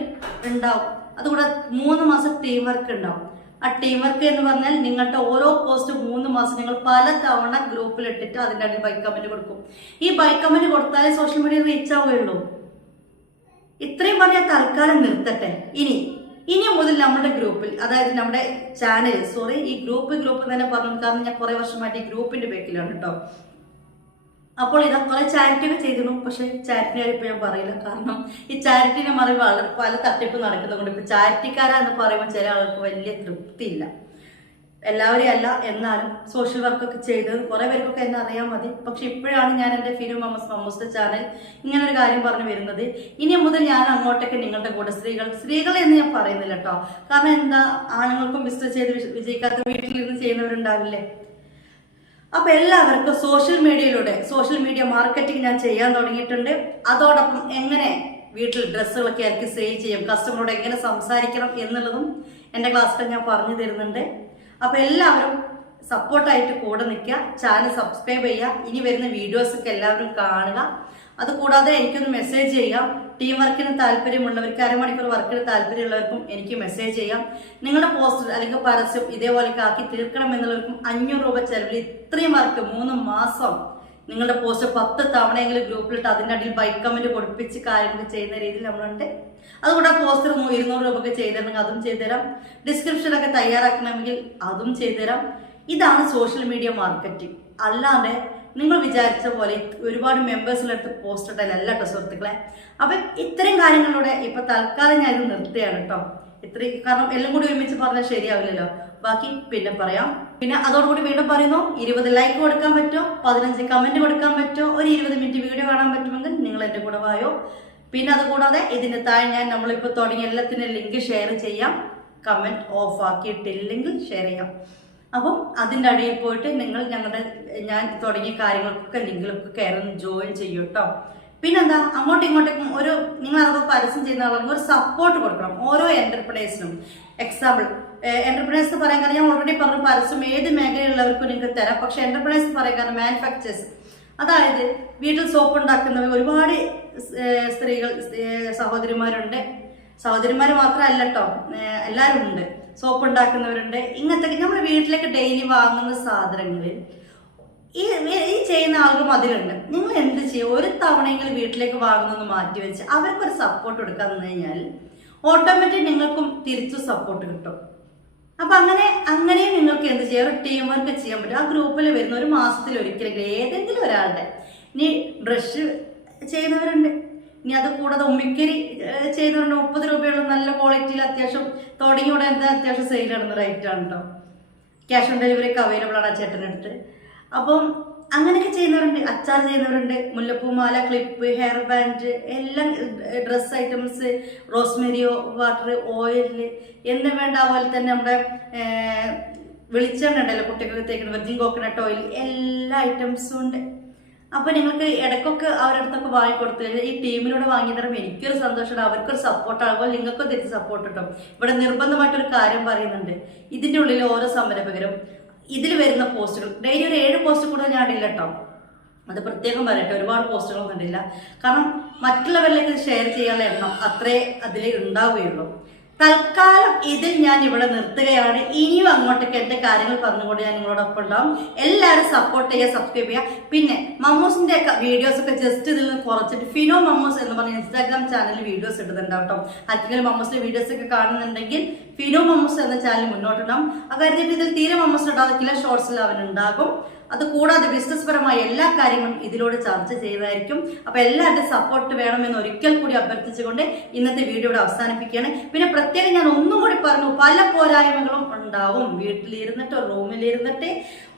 ഉണ്ടാവും. അതുകൂടെ മൂന്ന് മാസം ടീം വർക്ക് ഉണ്ടാവും. ആ ടീം വർക്ക് എന്ന് പറഞ്ഞാൽ നിങ്ങളുടെ ഓരോ പോസ്റ്റ് മൂന്ന് മാസം നിങ്ങൾ പല തവണ ഗ്രൂപ്പിൽ ഇട്ടിട്ട് അതിന്റെ അടിയിൽ ബൈക്ക് കമന്റ് കൊടുക്കും. ഈ ബൈക്ക് കമന്റ് കൊടുത്താലേ സോഷ്യൽ മീഡിയ റീച്ച് ആവുകയുള്ളൂ. ഇത്രയും പറഞ്ഞാൽ തൽക്കാലം നിർത്തട്ടെ. ഇനി ഇനി മുതൽ നമ്മുടെ ഗ്രൂപ്പിൽ അതായത് നമ്മുടെ ചാനൽ സോറി ഈ ഗ്രൂപ്പ് ഗ്രൂപ്പ് തന്നെ പറഞ്ഞു കാരണം ഞാൻ കുറെ വർഷമായിട്ട് ഈ ഗ്രൂപ്പിന്റെ ബേക്കിലാണ് കേട്ടോ അപ്പോൾ ഇതാ കുറെ ചാരിറ്റി ഒക്കെ ചെയ്തിരുന്നു. പക്ഷെ ചാരിറ്റി ഇപ്പൊ ഞാൻ പറയില്ല. കാരണം ഈ ചാരിറ്റിനെ മറി വളരെ പല തട്ടിപ്പ് നടക്കുന്നതുകൊണ്ട് ഇപ്പൊ ചാരിറ്റിക്കാരാ എന്ന് പറയുമ്പോൾ ചില ആൾക്ക് വലിയ തൃപ്തിയില്ല. എല്ലാവരെയും അല്ല എന്നാലും സോഷ്യൽ വർക്കൊക്കെ ചെയ്ത് കുറെ പേർക്കൊക്കെ എന്നെ അറിയാൻ മതി. പക്ഷെ ഇപ്പോഴാണ് ഞാൻ എന്റെ ഫിലിം മമ്മസ് മമ്മൂസ് ചാനൽ ഇങ്ങനൊരു കാര്യം പറഞ്ഞു വരുന്നത്. ഇനി മുതൽ ഞാൻ അങ്ങോട്ടൊക്കെ നിങ്ങളുടെ കൂടെ സ്ത്രീകൾ സ്ത്രീകൾ എന്ന് ഞാൻ പറയുന്നില്ല കേട്ടോ. കാരണം എന്താ ആണുങ്ങൾക്കും ബിസിനസ് ചെയ്ത് വിജ- വിജയിക്കാത്ത വീട്ടിലിരുന്ന് ചെയ്യുന്നവരുണ്ടാവില്ലേ? അപ്പൊ എല്ലാവർക്കും സോഷ്യൽ മീഡിയയിലൂടെ സോഷ്യൽ മീഡിയ മാർക്കറ്റിംഗ് ഞാൻ ചെയ്യാൻ തുടങ്ങിയിട്ടുണ്ട്. അതോടൊപ്പം എങ്ങനെ വീട്ടിൽ ഡ്രസ്സുകളൊക്കെ ആയിരിക്കും സെയിൽ ചെയ്യും കസ്റ്റമറോട് എങ്ങനെ സംസാരിക്കണം എന്നുള്ളതും എന്റെ ക്ലാസ്സിൽ ഞാൻ പറഞ്ഞു തരുന്നുണ്ട്. അപ്പൊ എല്ലാവരും സപ്പോർട്ടായിട്ട് കൂടെ നിൽക്കുക ചാനൽ സബ്സ്ക്രൈബ് ചെയ്യുക ഇനി വരുന്ന വീഡിയോസൊക്കെ എല്ലാവരും കാണുക. അതുകൂടാതെ എനിക്കൊന്ന് മെസ്സേജ് ചെയ്യാം ടീം വർക്കിന് താല്പര്യമുള്ളവർക്ക് അരമണിക്കൂർ വർക്കിന് താല്പര്യമുള്ളവർക്കും എനിക്ക് മെസ്സേജ് ചെയ്യാം. നിങ്ങളുടെ പോസ്റ്റർ അല്ലെങ്കിൽ പരസ്യം ഇതേപോലെയൊക്കെ ആക്കി തീർക്കണം എന്നുള്ളവർക്കും അഞ്ഞൂറ് രൂപ ചെലവിൽ ഇത്രയും വർക്ക് മൂന്ന് മാസം നിങ്ങളുടെ പോസ്റ്റ് പത്ത് തവണയെങ്കിലും ഗ്രൂപ്പിലിട്ട് അതിന്റെ അടിയിൽ ബൈക്ക് കമന്റ് കൊടുപ്പിച്ച് കാര്യങ്ങൾ ചെയ്യുന്ന രീതിയിൽ നമ്മളുണ്ട്. അതുകൂടെ പോസ്റ്റർ ഇരുന്നൂറ് രൂപയ്ക്ക് ചെയ്തിരുന്നെങ്കിൽ അതും ചെയ്തുതരാം. ഡിസ്ക്രിപ്ഷനൊക്കെ തയ്യാറാക്കണമെങ്കിൽ അതും ചെയ്തുതരാം. ഇതാണ് സോഷ്യൽ മീഡിയ മാർക്കറ്റിംഗ് അല്ലാതെ നിങ്ങൾ വിചാരിച്ച പോലെ ഒരുപാട് മെമ്പേഴ്സിനടുത്ത് പോസ്റ്റ് ഇട്ടല്ല കേട്ടോ സുഹൃത്തുക്കളെ. അപ്പം ഇത്തരം കാര്യങ്ങളിലൂടെ ഇപ്പം തൽക്കാലം ഞാൻ നിർത്തുകയാണ് കേട്ടോ. ഇത്രയും കാരണം എല്ലാം കൂടി ഒരുമിച്ച് പറഞ്ഞാൽ ശരിയാവില്ലല്ലോ. ബാക്കി പിന്നെ പറയാം. പിന്നെ അതോടുകൂടി വീണ്ടും പറയുന്നു ഇരുപത് ലൈക്ക് കൊടുക്കാൻ പറ്റുമോ? പതിനഞ്ച് കമന്റ് കൊടുക്കാൻ പറ്റുമോ? ഒരു ഇരുപത് മിനിറ്റ് വീഡിയോ കാണാൻ പറ്റുമെങ്കിൽ നിങ്ങൾ എന്റെ കൂടെ വായോ. പിന്നെ അതുകൂടാതെ ഇതിന്റെ താഴെ ഞാൻ നമ്മളിപ്പോൾ തുടങ്ങിയ എല്ലാത്തിനും ലിങ്ക് ഷെയർ ചെയ്യാം. കമന്റ് ഓഫ് ആക്കിയിട്ടില്ലെങ്കിൽ ഷെയർ ചെയ്യാം. അപ്പം അതിന്റെ അടിയിൽ പോയിട്ട് നിങ്ങൾ ഞങ്ങളുടെ ഞാൻ തുടങ്ങിയ കാര്യങ്ങൾക്കൊക്കെ ലിങ്കിലൊക്കെ കയറി ജോയിൻ ചെയ്യും കേട്ടോ പിന്നെന്താ അങ്ങോട്ടും ഇങ്ങോട്ടേക്കും ഒരു നിങ്ങൾ അതൊക്കെ പരസ്യം ചെയ്യുന്ന ആളുകൾക്ക് ഒരു സപ്പോർട്ട് കൊടുക്കണം. ഓരോ എന്റർപ്രൈസിനും എക്സാമ്പിൾ എന്റർപ്രൈസ് പറയാൻ കാരണം ഞാൻ ഓൾറെഡി പറഞ്ഞു പരസ്യം ഏത് മേഖലയിലുള്ളവർക്കും നിങ്ങൾക്ക് തരാം. പക്ഷെ എന്റർപ്രൈസ് പറയാൻ കാരണം മാനുഫാക്ചേഴ്സ് അതായത് വീട്ടിൽ സോപ്പ് ഉണ്ടാക്കുന്നവർ ഒരുപാട് സ്ത്രീകൾ സഹോദരിമാരുണ്ട്. സഹോദരിമാർ മാത്രമല്ല കേട്ടോ എല്ലാവരും ഉണ്ട് സോപ്പ് ഉണ്ടാക്കുന്നവരുണ്ട് ഇങ്ങനത്തെ നമ്മുടെ വീട്ടിലേക്ക് ഡെയിലി വാങ്ങുന്ന സാധനങ്ങളിൽ ഈ ഈ ചെയ്യുന്ന ആളുകളും അതിലുണ്ട് നിങ്ങൾ എന്ത് ചെയ്യും? ഒരു തവണയെങ്കിലും വീട്ടിലേക്ക് വാങ്ങുന്നത് മാറ്റി വെച്ച് അവർക്കൊരു സപ്പോർട്ട് കൊടുക്കാൻ നിന്ന് കഴിഞ്ഞാൽ ഓട്ടോമാറ്റിക് നിങ്ങൾക്കും തിരിച്ചു സപ്പോർട്ട് കിട്ടും. അപ്പൊ അങ്ങനെ അങ്ങനെ നിങ്ങൾക്ക് എന്ത് ചെയ്യാം? ഒരു ടീം വർക്ക് ചെയ്യാൻ പറ്റും. ആ ഗ്രൂപ്പിൽ വരുന്ന ഒരു മാസത്തിൽ ഒരിക്കലെങ്കിലും ഏതെങ്കിലും ഒരാളുടെ. ഇനി ബ്രഷ് ചെയ്യുന്നവരുണ്ട്. ഇനി അത് കൂടാതെ ഉമ്മിക്കരി ചെയ്ത് പറഞ്ഞാൽ മുപ്പത് രൂപയുള്ള നല്ല ക്വാളിറ്റിയിൽ അത്യാവശ്യം തുടങ്ങിയോടെ എന്താ അത്യാവശ്യം സെയിൽ നടന്ന റേറ്റ് ആണ് കേട്ടോ ക്യാഷ് ഓൺ ഡെലിവറി ഒക്കെ അവൈലബിൾ ആണ് ആ ചേട്ടനടുത്ത് അപ്പം അങ്ങനെയൊക്കെ ചെയ്യുന്നവരുണ്ട് അച്ചാർ ചെയ്യുന്നവരുണ്ട് മുല്ലപ്പൂ മാല ക്ലിപ്പ് ഹെയർ ബാൻഡ് എല്ലാം ഡ്രസ് ഐറ്റംസ് റോസ്മെരിയോ വാട്ടർ ഓയിൽ എന്ന് വേണ്ട അതുപോലെ തന്നെ നമ്മുടെ വെളിച്ചെണ്ണ ഉണ്ടല്ലോ കുട്ടികൾക്ക് തേക്കുന്ന വെർജിൻ കോക്കനട്ട് ഓയിൽ എല്ലാ ഐറ്റംസും ഉണ്ട്. അപ്പൊ നിങ്ങൾക്ക് ഇടയ്ക്കൊക്കെ അവരടുത്തൊക്കെ വാങ്ങി കൊടുത്തു കഴിഞ്ഞാൽ ഈ ടീമിലൂടെ വാങ്ങി തരുമ്പോൾ എനിക്കൊരു സന്തോഷമാണ് അവർക്കൊരു സപ്പോർട്ട് ആകുമ്പോൾ നിങ്ങൾക്കും തിരിച്ച് സപ്പോർട്ട് കിട്ടും ഇവിടെ നിർബന്ധമായിട്ടൊരു കാര്യം പറയുന്നുണ്ട്. ഇതിന്റെ ഉള്ളിൽ ഓരോ സംരംഭകരും ഇതിൽ വരുന്ന പോസ്റ്റുകൾ. ഡെയിലി ഒരു ഏഴ് പോസ്റ്റ് കൂടെ ഞാൻ ഇടില്ല കേട്ടോ അത് പ്രത്യേകം പറയട്ടെ ഒരുപാട് പോസ്റ്റുകളൊന്നും കണ്ടില്ല കാരണം മറ്റുള്ളവരിലേക്ക് ഷെയർ ചെയ്യാനുള്ള എണ്ണം അത്രേ അതിൽ ഉണ്ടാവുകയുള്ളൂ. തൽക്കാലം ഇതിൽ ഞാൻ ഇവിടെ നിർത്തുകയാണ്. ഇനിയും അങ്ങോട്ടേക്ക് എന്റെ കാര്യങ്ങൾ പറഞ്ഞുകൊണ്ട് ഞാൻ നിങ്ങളോടൊപ്പം ഉണ്ടാവും. എല്ലാവരും സപ്പോർട്ട് ചെയ്യുക സബ്സ്ക്രൈബ് ചെയ്യുക. പിന്നെ മമ്മൂസിന്റെ ഒക്കെ വീഡിയോസ് ഒക്കെ ജസ്റ്റ് ഇതിൽ നിന്ന് കുറച്ചിട്ട് ഫിനോ മമ്മൂസ് എന്ന് പറഞ്ഞ ഇൻസ്റ്റാഗ്രാം ചാനലിൽ വീഡിയോസ് ഇടുന്നുണ്ടാവും ആർക്കെങ്കിലും മമ്മൂസിന്റെ വീഡിയോസ് ഒക്കെ കാണുന്നുണ്ടെങ്കിൽ ഫിനോ മമ്മൂസ് എന്ന ചാനൽ മുന്നോട്ടിടാം കരുതിയിട്ട് ഇതിൽ തീരെ മമ്മൂസ് ഇടാതെ ഷോർട്സിൽ അവനുണ്ടാകും അത് കൂടാതെ ബിസിനസ് പരമായ എല്ലാ കാര്യങ്ങളും ഇതിലൂടെ ചർച്ച ചെയ്തായിരിക്കും അപ്പൊ എല്ലാവരുടെയും സപ്പോർട്ട് വേണമെന്ന് ഒരിക്കൽ കൂടി അഭ്യർത്ഥിച്ചുകൊണ്ട് ഇന്നത്തെ വീഡിയോ ഇവിടെ അവസാനിപ്പിക്കുകയാണ്. പിന്നെ പ്രത്യേകം ഞാൻ ഒന്നും കൂടി പറഞ്ഞു പല പോരായ്മകളും ഉണ്ടാവും. വീട്ടിലിരുന്നിട്ട് റൂമിലിരുന്നിട്ട്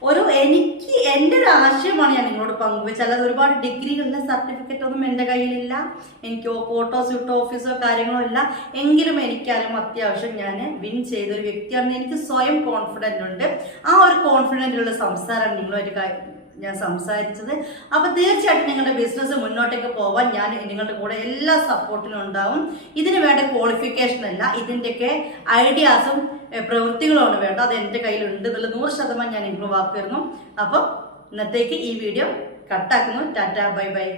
ഒരു എനിക്ക് എന്റെ ഒരു ആശയമാണ് ഞാൻ നിങ്ങളോട് പങ്കുവെച്ചത്. അല്ലാതെ ഒരുപാട് ഡിഗ്രികളുടെ സർട്ടിഫിക്കറ്റ് ഒന്നും എന്റെ കയ്യിലില്ല. എനിക്ക് ഫോട്ടോസ് സ്യൂട്ടോ ഓഫീസോ കാര്യങ്ങളോ ഇല്ല. എങ്കിലും എനിക്കാലും അത്യാവശ്യം ഞാൻ വിൻ ചെയ്ത ഒരു വ്യക്തിയാണ് എനിക്ക് സ്വയം കോൺഫിഡന്റ് ഉണ്ട്. ആ ഒരു കോൺഫിഡന്റിലുള്ള സംസാരമാണ് നിങ്ങളൊരു ഞാൻ സംസാരിച്ചത്. അപ്പൊ തീർച്ചയായിട്ടും നിങ്ങളുടെ ബിസിനസ് മുന്നോട്ടേക്ക് പോവാൻ ഞാൻ നിങ്ങളുടെ കൂടെ എല്ലാ സപ്പോർട്ടിനും ഉണ്ടാവും. ഇതിന് വേണ്ട ക്വാളിഫിക്കേഷൻ അല്ല ഇതിന്റെയൊക്കെ ഐഡിയാസും എഹ്, പ്രവൃത്തികളുമാണ് വേണ്ടത്. അത് എന്റെ കയ്യിലുണ്ട് എന്നുള്ള നൂറ് ശതമാനം ഞാൻ ഇംപ്രൂവ് വാക്ക് തരുന്നു അപ്പം ഇന്നത്തേക്ക് ഈ വീഡിയോ കട്ടാക്കുന്നു. Tata bye bye.